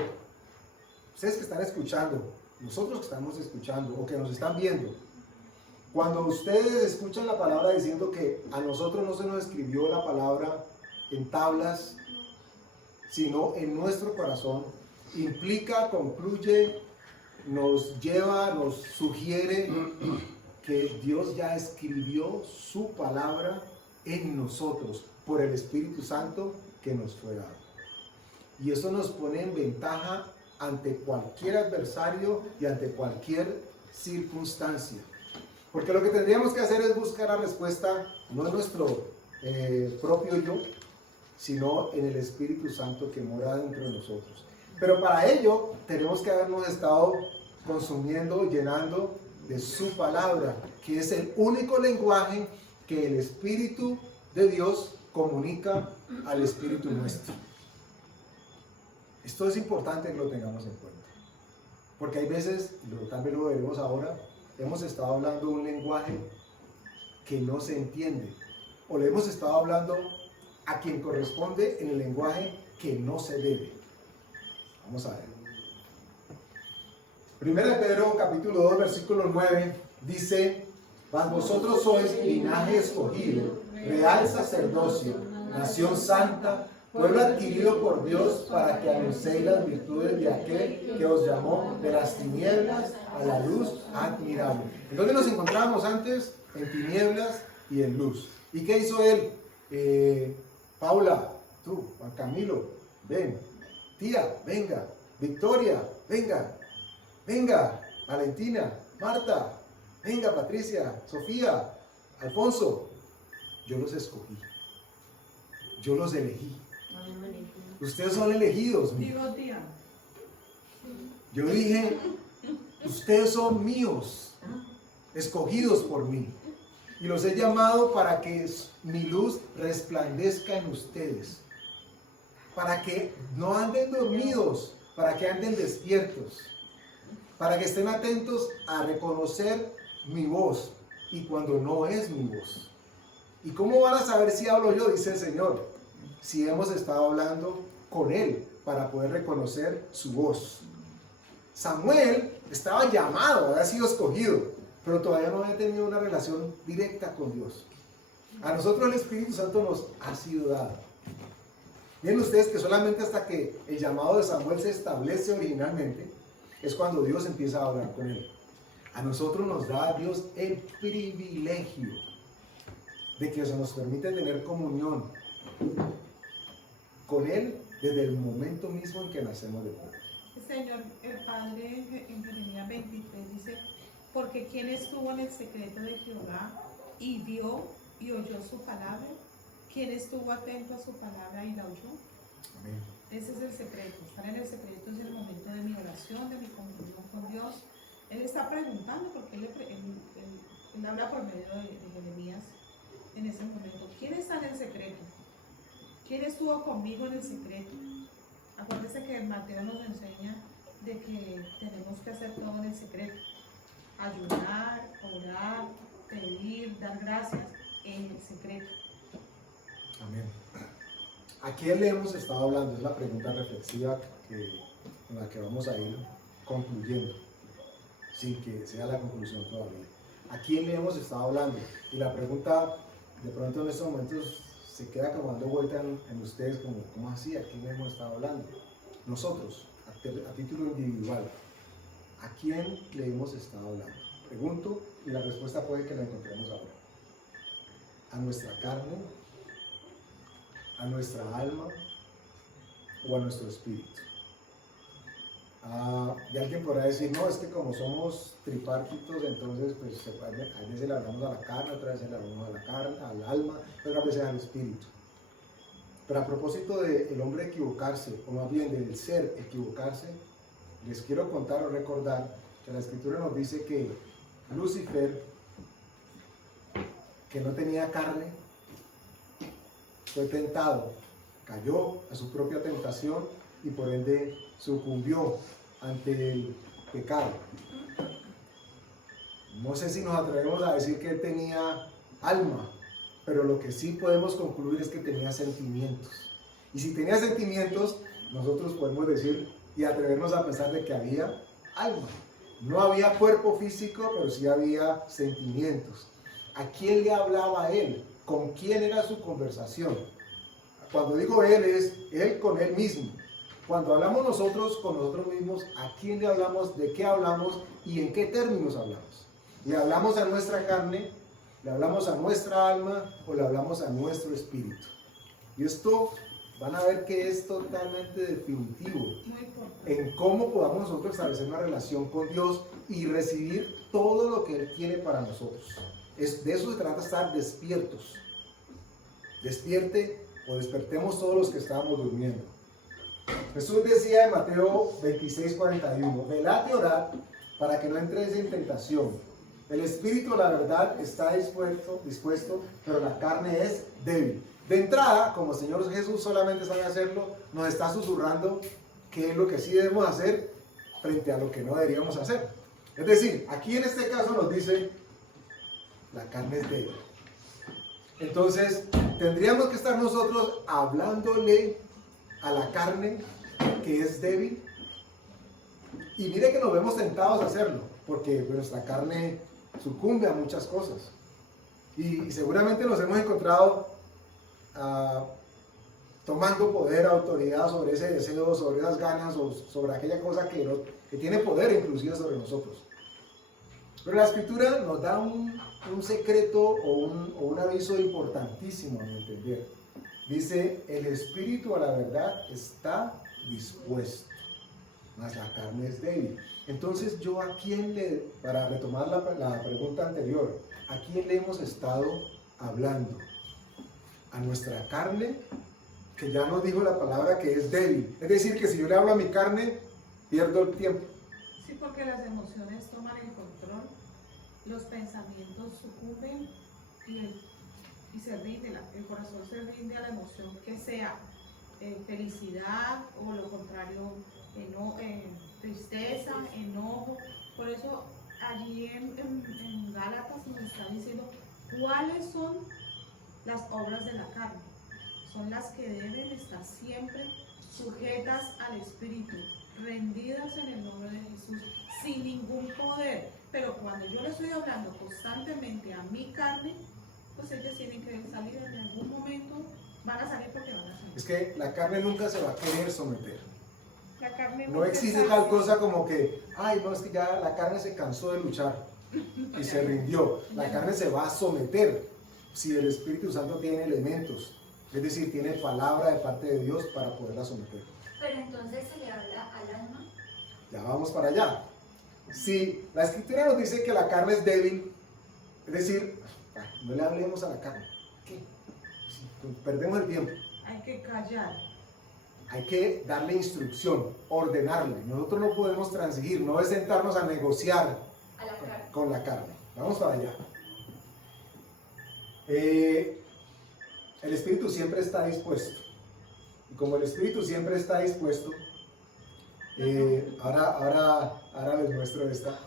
ustedes que están escuchando, nosotros que estamos escuchando o que nos están viendo, cuando ustedes escuchan la palabra diciendo que a nosotros no se nos escribió la palabra en tablas, sino en nuestro corazón, implica, concluye, nos lleva, nos sugiere que Dios ya escribió su palabra en nosotros por el Espíritu Santo que nos fue dado. Y eso nos pone en ventaja ante cualquier adversario y ante cualquier circunstancia. Porque lo que tendríamos que hacer es buscar la respuesta no en nuestro propio yo, sino en el Espíritu Santo que mora dentro de nosotros. Pero para ello tenemos que habernos estado consumiendo, llenando de su palabra, que es el único lenguaje que el Espíritu de Dios comunica al Espíritu nuestro. Esto es importante que lo tengamos en cuenta, porque hay veces, y tal vez lo veremos ahora, hemos estado hablando un lenguaje que no se entiende, o le hemos estado hablando a quien corresponde en el lenguaje que no se debe. Vamos a ver. 1 Pedro capítulo 2 versículo 9 dice, mas vosotros sois linaje escogido, real sacerdocio, nación santa, pueblo adquirido por Dios para que anunciéis las virtudes de aquel que os llamó de las tinieblas a la luz admirable. ¿En dónde nos encontrábamos antes? En tinieblas y en luz. ¿Y qué hizo él? Paula, tú, Juan Camilo, ven. Tía, venga. Victoria, venga. Venga. Valentina, Marta, venga. Patricia, Sofía, Alfonso. Yo los escogí. Yo los elegí. Ustedes son elegidos. Digo, tía. Yo dije, ustedes son míos, escogidos por mí. Y los he llamado para que mi luz resplandezca en ustedes. Para que no anden dormidos, para que anden despiertos. Para que estén atentos a reconocer mi voz y cuando no es mi voz. ¿Y cómo van a saber si hablo yo? Dice el Señor. Si hemos estado hablando con Él para poder reconocer su voz. Samuel estaba llamado, había sido escogido, pero todavía no había tenido una relación directa con Dios. A nosotros el Espíritu Santo nos ha sido dado. Miren ustedes que solamente hasta que el llamado de Samuel se establece originalmente, es cuando Dios empieza a hablar con él. A nosotros nos da Dios el privilegio de que se nos permite tener comunión con Él desde el momento mismo en que nacemos de nuevo. Señor, el Padre en Jeremías 23 dice, porque quien estuvo en el secreto de Jehová y vio y oyó su palabra, quien estuvo atento a su palabra y la oyó. Amén. Ese es el secreto. Estar en el secreto es el momento de mi oración, de mi comunión con Dios. Él está preguntando porque él habla por medio de Jeremías en ese momento. ¿Quién está en el secreto? ¿Quién estuvo conmigo en el secreto? Acuérdense que Mateo nos enseña de que tenemos que hacer todo en el secreto. Ayunar, orar, pedir, dar gracias en el secreto. Amén. ¿A quién le hemos estado hablando? Es la pregunta reflexiva con la que vamos a ir concluyendo, sin que sea la conclusión todavía. ¿A quién le hemos estado hablando? Y la pregunta, de pronto en estos momentos, se queda como dando vuelta en ustedes, como, ¿cómo así? ¿A quién le hemos estado hablando? Nosotros, a título individual, ¿a quién le hemos estado hablando? Pregunto, y la respuesta puede que la encontremos ahora. ¿A nuestra carne? ¿A nuestra alma? ¿O a nuestro espíritu? Y alguien podrá decir, no, es que como somos tripártitos, entonces pues a veces le hablamos a la carne, otras veces le hablamos a la carne, al alma, otras veces al espíritu. Pero a propósito del hombre equivocarse, o más bien del ser equivocarse, les quiero contar o recordar que la Escritura nos dice que Lucifer, que no tenía carne, fue tentado, cayó a su propia tentación y por ende sucumbió ante el pecado. No sé si nos atrevemos a decir que él tenía alma, pero lo que sí podemos concluir es que tenía sentimientos. Y si tenía sentimientos, nosotros podemos decir y atrevernos a pensar de que había alma. No había cuerpo físico, pero sí había sentimientos. ¿A quién le hablaba él? ¿Con quién era su conversación? Cuando digo él, es él con él mismo. Cuando hablamos nosotros con nosotros mismos, ¿a quién le hablamos? ¿De qué hablamos? ¿Y en qué términos hablamos? ¿Le hablamos a nuestra carne? ¿Le hablamos a nuestra alma? ¿O le hablamos a nuestro espíritu? Y esto van a ver que es totalmente definitivo en cómo podamos nosotros establecer una relación con Dios y recibir todo lo que Él tiene para nosotros. De eso se trata, estar despiertos. Despierte o despertemos todos los que estábamos durmiendo. Jesús decía en Mateo 26:41, velad y orad para que no entréis en tentación. El espíritu, la verdad, está dispuesto, pero la carne es débil. De entrada, como el Señor Jesús solamente sabe hacerlo, nos está susurrando qué es lo que sí debemos hacer frente a lo que no deberíamos hacer. Es decir, aquí en este caso nos dice, la carne es débil. Entonces, tendríamos que estar nosotros hablándole a la carne que es débil. Y mire que nos vemos tentados a hacerlo, porque nuestra carne sucumbe a muchas cosas. Y seguramente nos hemos encontrado tomando poder, autoridad sobre ese deseo, sobre esas ganas o sobre aquella cosa que tiene poder inclusive sobre nosotros. Pero la Escritura nos da un secreto o un aviso importantísimo a mi entender. Dice, el espíritu a la verdad está dispuesto, mas la carne es débil. Entonces yo a quién para retomar la pregunta anterior, ¿a quién le hemos estado hablando? A nuestra carne, que ya nos dijo la palabra que es débil. Es decir, que si yo le hablo a mi carne, pierdo el tiempo. Sí, porque las emociones toman el control, los pensamientos sucumben y se rinde, el corazón se rinde a la emoción que sea felicidad o lo contrario, tristeza, enojo. Por eso allí en Gálatas nos está diciendo cuáles son las obras de la carne. Son las que deben estar siempre sujetas al Espíritu, rendidas en el nombre de Jesús, sin ningún poder. Pero cuando yo le estoy hablando constantemente a mi carne, pues ellos tienen que salir en algún momento, van a salir porque van a salir. Es que la carne nunca se va a querer someter. La carne No existe tal cosa como que, ay, no, es que ya la carne se cansó de luchar y se rindió. La carne se va a someter si el Espíritu Santo tiene elementos, es decir, tiene palabra de parte de Dios para poderla someter. Pero entonces se le habla al alma. Ya vamos para allá. Si la Escritura nos dice que la carne es débil, es decir, no le hablemos a la carne. ¿Qué? Si perdemos el tiempo. Hay que callar. Hay que darle instrucción, ordenarle. Nosotros no podemos transigir, no es sentarnos a negociar A la carne. con la carne. Vamos para allá. El Espíritu siempre está dispuesto. Y como el Espíritu siempre está dispuesto, ahora les muestro esta.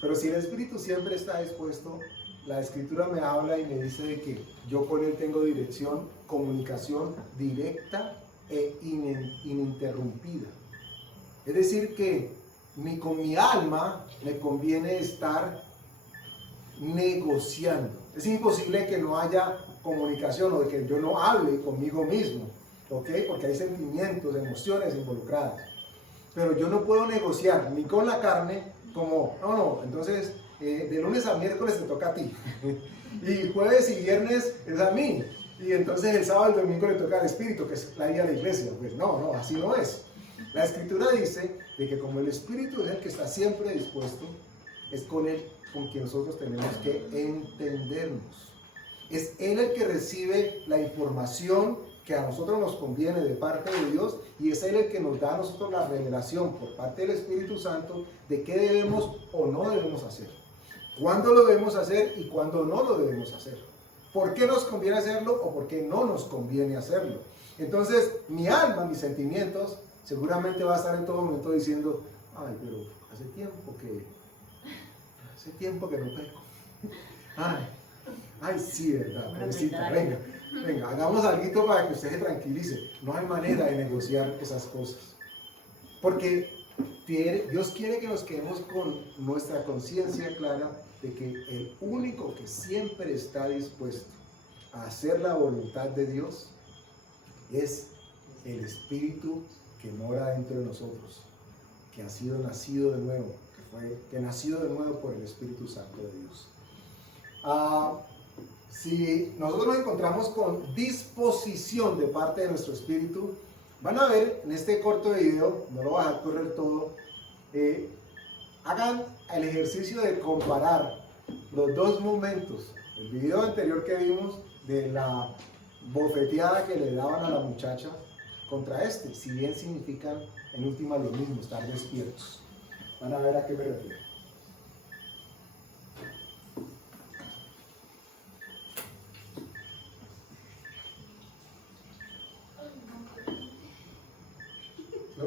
Pero si el Espíritu siempre está dispuesto, la Escritura me habla y me dice de que yo con Él tengo dirección, comunicación directa e ininterrumpida. Es decir que con mi alma me conviene estar negociando. Es imposible que no haya comunicación o de que yo no hable conmigo mismo, ¿ok? Porque hay sentimientos, emociones involucradas. Pero yo no puedo negociar ni con la carne como, no, entonces de lunes a miércoles te toca a ti y jueves y viernes es a mí. Y entonces el sábado y el domingo le toca al Espíritu, que es la vida de la iglesia. Pues no, así no es. La Escritura dice de que como el Espíritu es el que está siempre dispuesto, es con Él con quien nosotros tenemos que entendernos. Es Él el que recibe la información que a nosotros nos conviene de parte de Dios y es Él el que nos da a nosotros la revelación por parte del Espíritu Santo de qué debemos o no debemos hacer. Cuándo lo debemos hacer y cuándo no lo debemos hacer. ¿Por qué nos conviene hacerlo o por qué no nos conviene hacerlo? Entonces, mi alma, mis sentimientos, seguramente va a estar en todo momento diciendo, ay, pero hace tiempo que no peco. Ay, sí, verdad, pobrecita, venga, hagamos algo para que usted se tranquilice. No hay manera de negociar esas cosas. Porque Dios quiere que nos quedemos con nuestra conciencia clara de que el único que siempre está dispuesto a hacer la voluntad de Dios es el Espíritu que mora dentro de nosotros, que ha sido nacido de nuevo, que nació de nuevo por el Espíritu Santo de Dios. Si nosotros nos encontramos con disposición de parte de nuestro Espíritu, van a ver en este corto video, no lo voy a dejar correr todo, hagan el ejercicio de comparar los dos momentos. El video anterior que vimos de la bofeteada que le daban a la muchacha contra este, si bien significan en última lo mismo, estar despiertos. Van a ver a qué me refiero.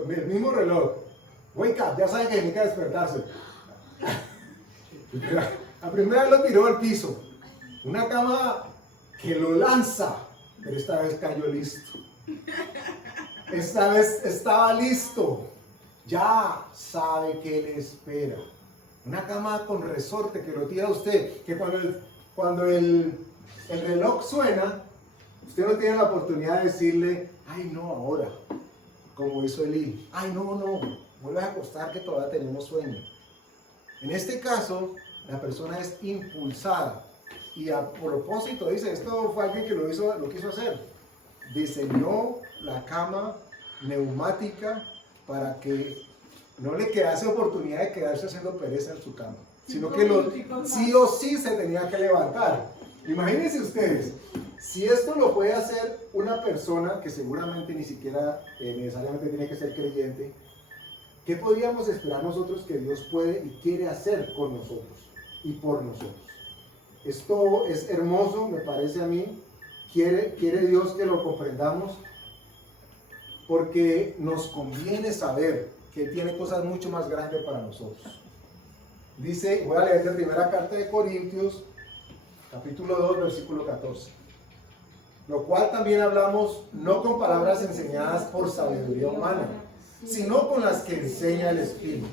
El mismo reloj. Wake up, ya saben que significa despertarse. La primera vez lo tiró al piso. Una cama que lo lanza, pero esta vez cayó listo. Esta vez estaba listo. Ya sabe qué le espera. Una cama con resorte que lo tira a usted. Que cuando el reloj suena, usted no tiene la oportunidad de decirle, ay no, ahora. Como hizo Elí. Ay no, vuelve a acostar que todavía tenemos sueño. En este caso, la persona es impulsada. Y a propósito dice, esto fue alguien que lo quiso hacer. Diseñó la cama neumática para que no le quedase oportunidad de quedarse haciendo pereza en su cama, sino que sí o sí se tenía que levantar. Imagínense ustedes, si esto lo puede hacer una persona que seguramente ni siquiera necesariamente tiene que ser creyente, ¿qué podríamos esperar nosotros que Dios puede y quiere hacer con nosotros y por nosotros? Esto es hermoso, me parece a mí. Quiere Dios que lo comprendamos porque nos conviene saber que tiene cosas mucho más grandes para nosotros. Dice, voy a leer la primera carta de Corintios, capítulo 2, versículo 14. Lo cual también hablamos no con palabras enseñadas por sabiduría humana, sino con las que enseña el Espíritu,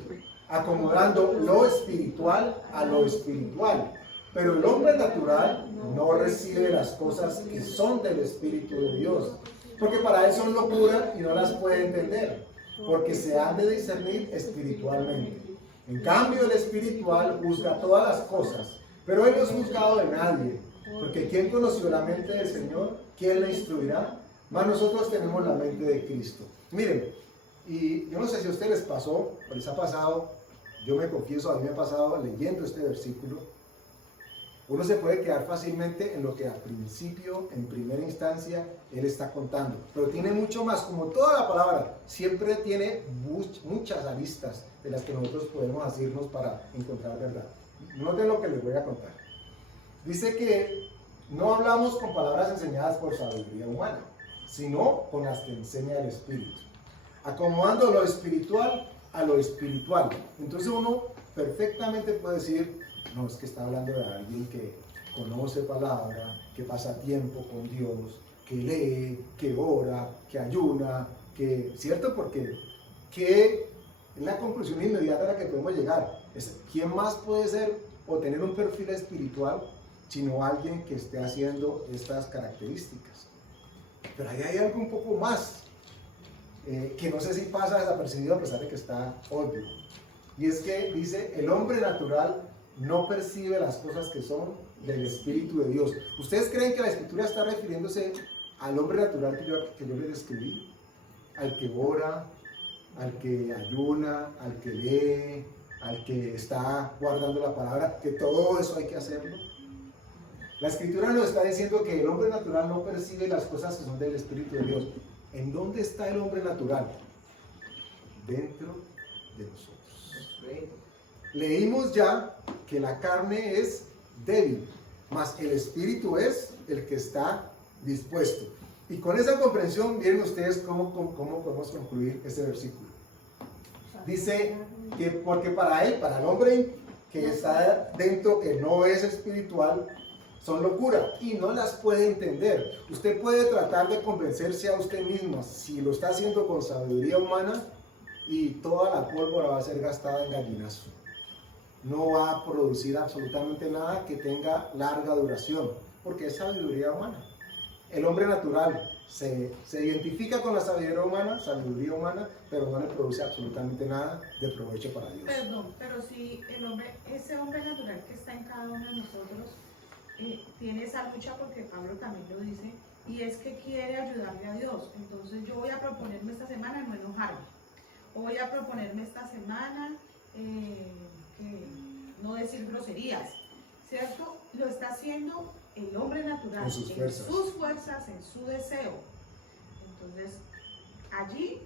acomodando lo espiritual a lo espiritual. Pero el hombre natural no recibe las cosas que son del Espíritu de Dios, porque para él son locura y no las puede entender, porque se han de discernir espiritualmente. En cambio, el espiritual juzga todas las cosas, pero él no es juzgado de nadie, porque ¿quién conoció la mente del Señor? ¿Quién la instruirá? Mas nosotros tenemos la mente de Cristo. Miren, y yo no sé si a ustedes les pasó, o les ha pasado, yo me confieso, a mí me ha pasado leyendo este versículo. Uno se puede quedar fácilmente en lo que al principio, en primera instancia, él está contando. Pero tiene mucho más, como toda la palabra, siempre tiene muchas aristas de las que nosotros podemos asirnos para encontrar verdad. Noten lo que les voy a contar. Dice que no hablamos con palabras enseñadas por sabiduría humana, sino con las que enseña el Espíritu, acomodando lo espiritual a lo espiritual. Entonces uno perfectamente puede decir, no, es que está hablando de alguien que conoce palabra, que pasa tiempo con Dios, que lee, que ora, que ayuna, que, ¿cierto? Porque que es la conclusión inmediata a la que podemos llegar. ¿Quién más puede ser o tener un perfil espiritual sino alguien que esté haciendo estas características? Pero ahí hay algo un poco más, que no sé si pasa desapercibido a pesar de que está obvio. Y es que dice, el hombre natural no percibe las cosas que son del Espíritu de Dios. ¿Ustedes creen que la Escritura está refiriéndose al hombre natural que yo les describí? Al que ora, al que ayuna, al que lee, al que está guardando la palabra, que todo eso hay que hacerlo. La Escritura nos está diciendo que el hombre natural no percibe las cosas que son del Espíritu de Dios. ¿En dónde está el hombre natural? Dentro de nosotros. Leímos ya que la carne es débil, mas el Espíritu es el que está dispuesto. Y con esa comprensión, miren ustedes cómo podemos concluir este versículo. Dice que porque para él, para el hombre que está dentro, que no es espiritual, son locura y no las puede entender. Usted puede tratar de convencerse a usted mismo si lo está haciendo con sabiduría humana y toda la pólvora va a ser gastada en gallinazo. No va a producir absolutamente nada que tenga larga duración, porque es sabiduría humana. El hombre natural se identifica con la sabiduría humana, pero no le produce absolutamente nada de provecho para Dios. Perdón, pero si ese hombre natural que está en cada uno de nosotros, tiene esa lucha, porque Pablo también lo dice, y es que quiere ayudarle a Dios. Entonces yo voy a proponerme esta semana no enojarme, o voy a proponerme esta semana no decir groserías, ¿cierto? Lo está haciendo el hombre natural, en sus fuerzas, en su deseo. Entonces, allí,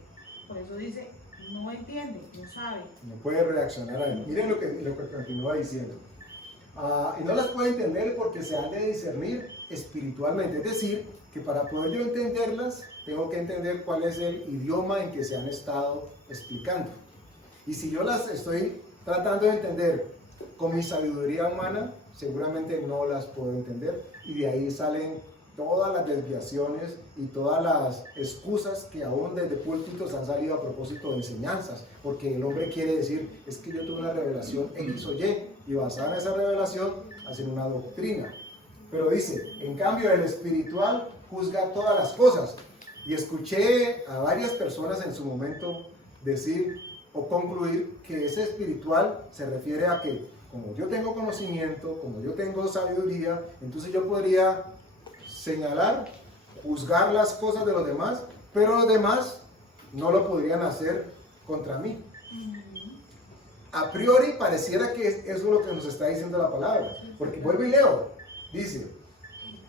por eso dice, no entiende, no sabe. No puede reaccionar a él. Miren lo que continúa diciendo. Y no las puede entender porque se han de discernir espiritualmente. Es decir, que para poder yo entenderlas, tengo que entender cuál es el idioma en que se han estado explicando. Y si yo las estoy tratando de entender con mi sabiduría humana, seguramente no las puedo entender. Y de ahí salen todas las desviaciones y todas las excusas que aún desde púlpitos han salido a propósito de enseñanzas. Porque el hombre quiere decir, es que yo tuve una revelación X o Y, y basada en esa revelación, hacer una doctrina. Pero dice, en cambio el espiritual juzga todas las cosas. Y escuché a varias personas en su momento decir o concluir que ese espiritual se refiere a que como yo tengo conocimiento, como yo tengo sabiduría, entonces yo podría señalar, juzgar las cosas de los demás, pero los demás no lo podrían hacer contra mí. A priori pareciera que eso es lo que nos está diciendo la palabra, porque vuelvo y leo, dice,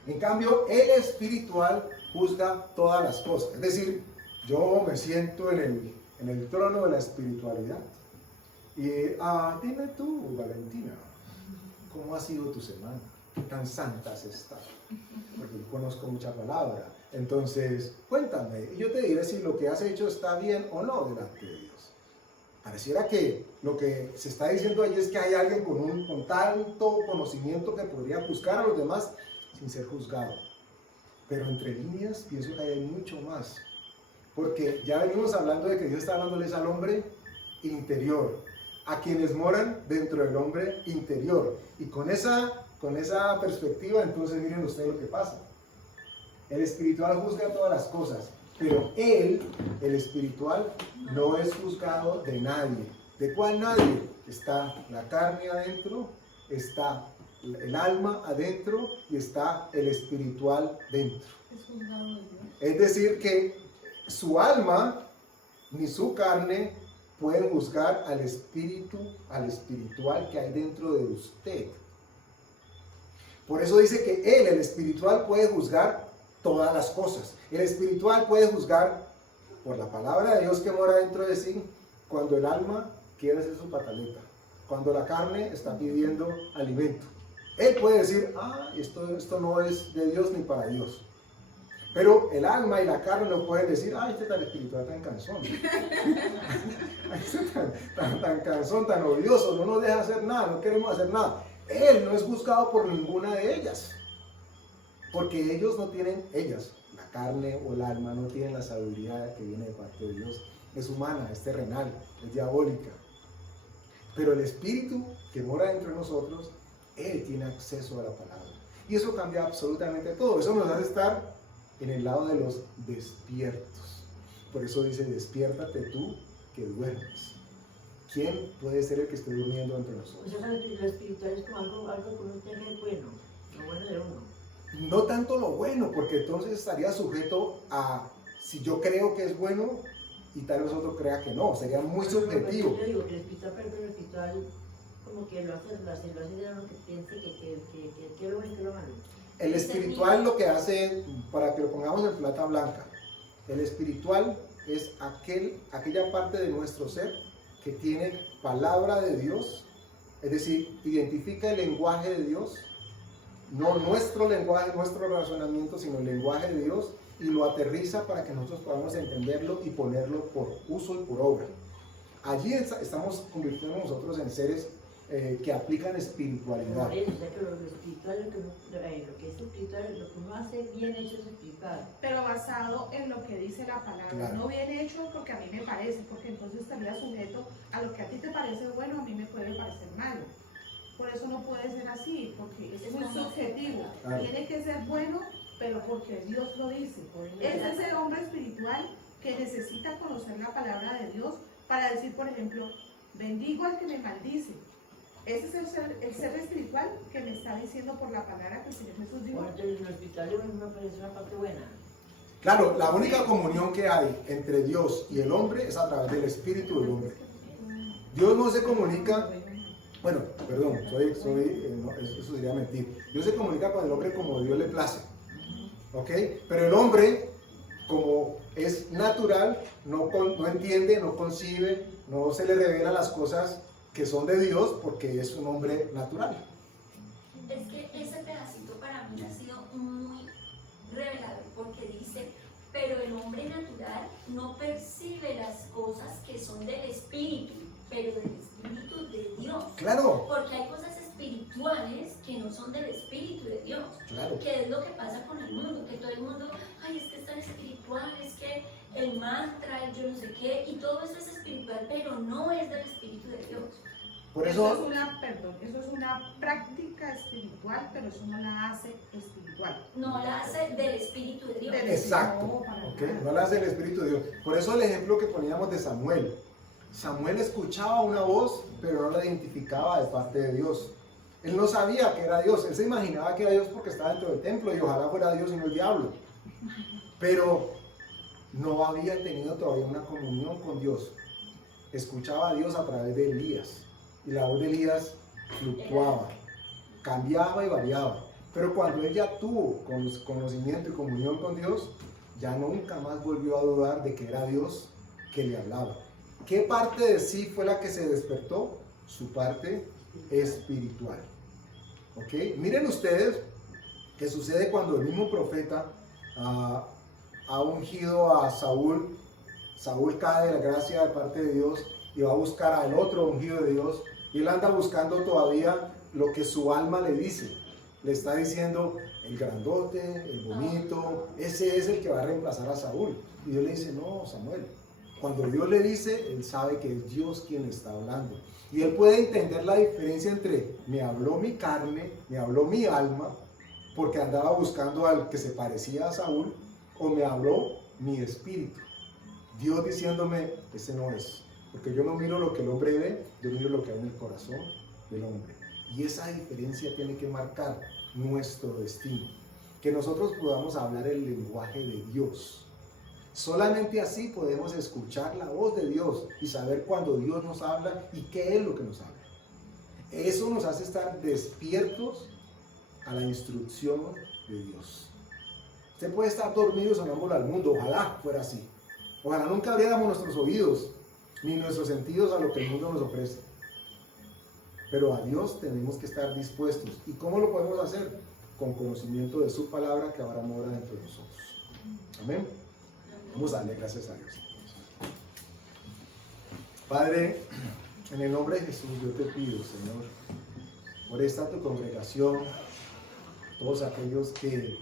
en cambio el espiritual juzga todas las cosas, es decir, yo me siento en el trono de la espiritualidad y dime tú, Valentina, ¿cómo ha sido tu semana? ¿Qué tan santa has estado? Porque yo conozco mucha palabra, entonces cuéntame y yo te diré si lo que has hecho está bien o no delante de Dios. Pareciera que lo que se está diciendo ahí es que hay alguien con tanto conocimiento que podría juzgar a los demás sin ser juzgado. Pero entre líneas pienso que hay mucho más. Porque ya venimos hablando de que Dios está hablándoles al hombre interior, a quienes moran dentro del hombre interior. Y con con esa perspectiva, entonces miren ustedes lo que pasa. El espiritual juzga todas las cosas, pero él, el espiritual, no es juzgado de nadie. ¿De cuál nadie? Está la carne adentro, está el alma adentro y está el espiritual dentro. Es juzgado de Dios. Es decir que su alma ni su carne pueden juzgar al espíritu, al espiritual que hay dentro de usted. Por eso dice que él, el espiritual, puede juzgar todas las cosas. El espiritual puede juzgar por la palabra de Dios que mora dentro de sí, cuando el alma quiere hacer su pataleta, cuando la carne está pidiendo alimento. Él puede decir, esto no es de Dios ni para Dios. Pero el alma y la carne no pueden decir, este tan espiritual, tan cansón. tan cansón, tan odioso, no nos deja hacer nada, no queremos hacer nada. Él no es juzgado por ninguna de ellas. Porque ellos no tienen, la carne o el alma, no tienen la sabiduría que viene de parte de Dios. Es humana, es terrenal, es diabólica. Pero el espíritu que mora dentro de nosotros, él tiene acceso a la palabra. Y eso cambia absolutamente todo. Eso nos hace estar en el lado de los despiertos. Por eso dice, despiértate tú que duermes. ¿Quién puede ser el que esté durmiendo entre nosotros? O sea, lo espiritual es como algo que uno tiene bueno, lo bueno de uno. No tanto lo bueno, porque entonces estaría sujeto a si yo creo que es bueno y tal vez otro crea que no, sería muy subjetivo. Yo digo que el espiritual, como que lo hace de uno que piense que lo bueno y que lo malo. El espiritual lo que hace, para que lo pongamos en plata blanca, el espiritual es aquella parte de nuestro ser que tiene palabra de Dios, es decir, identifica el lenguaje de Dios, no nuestro lenguaje, nuestro razonamiento, sino el lenguaje de Dios, y lo aterriza para que nosotros podamos entenderlo y ponerlo por uso y por obra. Allí estamos convirtiendo nosotros en seres que aplican espiritualidad. Por eso, o sea, que lo espiritual, lo que es espiritual, lo que uno hace bien hecho es espiritual. Pero basado en lo que dice la palabra, Claro. no bien hecho porque a mí me parece, porque entonces estaría sujeto a lo que a ti te parece bueno, a mí me puede parecer malo. Por eso no puede ser así, porque es muy subjetivo. Claro. Tiene que ser bueno, pero porque Dios lo dice. Es ese hombre espiritual que necesita conocer la palabra de Dios para decir, por ejemplo, bendigo al que me maldice. Ese es el ser espiritual que me está diciendo por la palabra que el Señor Jesús dijo. Bueno, entonces lo espiritual me parece una parte buena. Claro, la única comunión que hay entre Dios y el hombre es a través del espíritu del hombre. Dios no se comunica, bueno, perdón, eso sería mentir. Dios se comunica con el hombre como Dios le place, ¿ok? Pero el hombre, como es natural, no entiende, no concibe, no se le revela las cosas que son de Dios porque es un hombre natural. Es que ese pedacito para mí ha sido muy revelador porque dice, pero el hombre natural no percibe las cosas que son del espíritu, pero del espíritu de Dios. Claro. Porque hay cosas espirituales que no son del espíritu de Dios. Claro. Que es lo que pasa con el mundo, que todo el mundo, es que es tan espiritual, es que el mantra, el yo no sé qué, y todo eso es espiritual, pero no es del espíritu de Dios. Por Eso eso, es una práctica espiritual, pero eso no la hace espiritual. No la hace del espíritu de Dios. exacto, No, para ¿ok? nada. No la hace el espíritu de Dios. Por eso el ejemplo que poníamos de Samuel. Samuel escuchaba una voz, pero no la identificaba de parte de Dios. Él no sabía que era Dios, él se imaginaba que era Dios porque estaba dentro del templo y ojalá fuera Dios y no el diablo. Pero no había tenido todavía una comunión con Dios. Escuchaba a Dios a través de Elías y la voz de Elías fluctuaba, cambiaba y variaba. Pero cuando él ya tuvo conocimiento y comunión con Dios, ya nunca más volvió a dudar de que era Dios que le hablaba. ¿Qué parte de sí fue la que se despertó? Su parte espiritual. ¿Ok? Miren ustedes qué sucede cuando el mismo profeta ha ungido a Saúl. Saúl cae de la gracia de parte de Dios y va a buscar al otro ungido de Dios. Y él anda buscando todavía lo que su alma le dice. Le está diciendo, el grandote, el bonito, ese es el que va a reemplazar a Saúl. Y Dios le dice, no, Samuel, Cuando Dios le dice, él sabe que es Dios quien está hablando. Y él puede entender la diferencia entre me habló mi carne, me habló mi alma, porque andaba buscando al que se parecía a Saúl, o me habló mi espíritu. Dios diciéndome, ese no es. Porque yo no miro lo que el hombre ve, yo miro lo que hay en el corazón del hombre. Y esa diferencia tiene que marcar nuestro destino. Que nosotros podamos hablar el lenguaje de Dios. Solamente así podemos escuchar la voz de Dios y saber cuando Dios nos habla y qué es lo que nos habla. Eso nos hace estar despiertos a la instrucción de Dios. Usted puede estar dormido y sonámbulo al mundo, ojalá fuera así. Ojalá nunca abriéramos nuestros oídos ni nuestros sentidos a lo que el mundo nos ofrece. Pero a Dios tenemos que estar dispuestos. ¿Y cómo lo podemos hacer? Con conocimiento de su palabra que ahora mora dentro de nosotros. Amén. Vamos a darle gracias a Dios. Padre, en el nombre de Jesús yo te pido, Señor, por esta tu congregación, todos aquellos que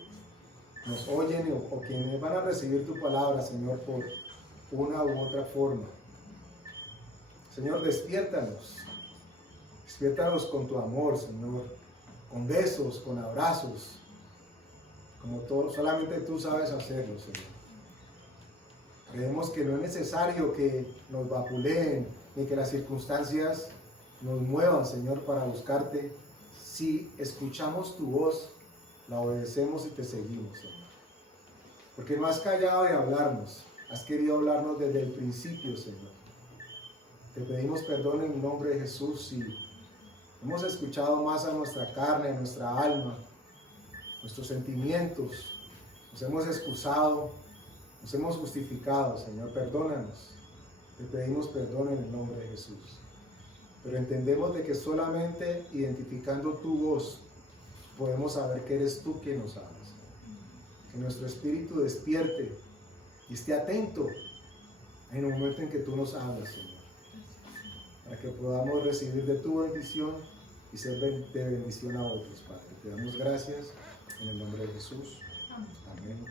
nos oyen o quienes van a recibir tu palabra, Señor, por una u otra forma. Señor, despiértanos con tu amor, Señor, con besos, con abrazos, como todo, solamente tú sabes hacerlo, Señor. Creemos que no es necesario que nos vapuleen ni que las circunstancias nos muevan, Señor, para buscarte. Si escuchamos tu voz, la obedecemos y te seguimos, Señor. Porque no has callado de hablarnos, has querido hablarnos desde el principio, Señor. Te pedimos perdón en el nombre de Jesús si hemos escuchado más a nuestra carne, a nuestra alma, nuestros sentimientos, nos hemos excusado, nos hemos justificado, Señor, perdónanos. Te pedimos perdón en el nombre de Jesús. Pero entendemos de que solamente identificando tu voz podemos saber que eres tú quien nos hablas. Que nuestro espíritu despierte y esté atento en el momento en que tú nos hablas, Señor. Para que podamos recibir de tu bendición y ser de bendición a otros, Padre. Te damos gracias en el nombre de Jesús. Amén.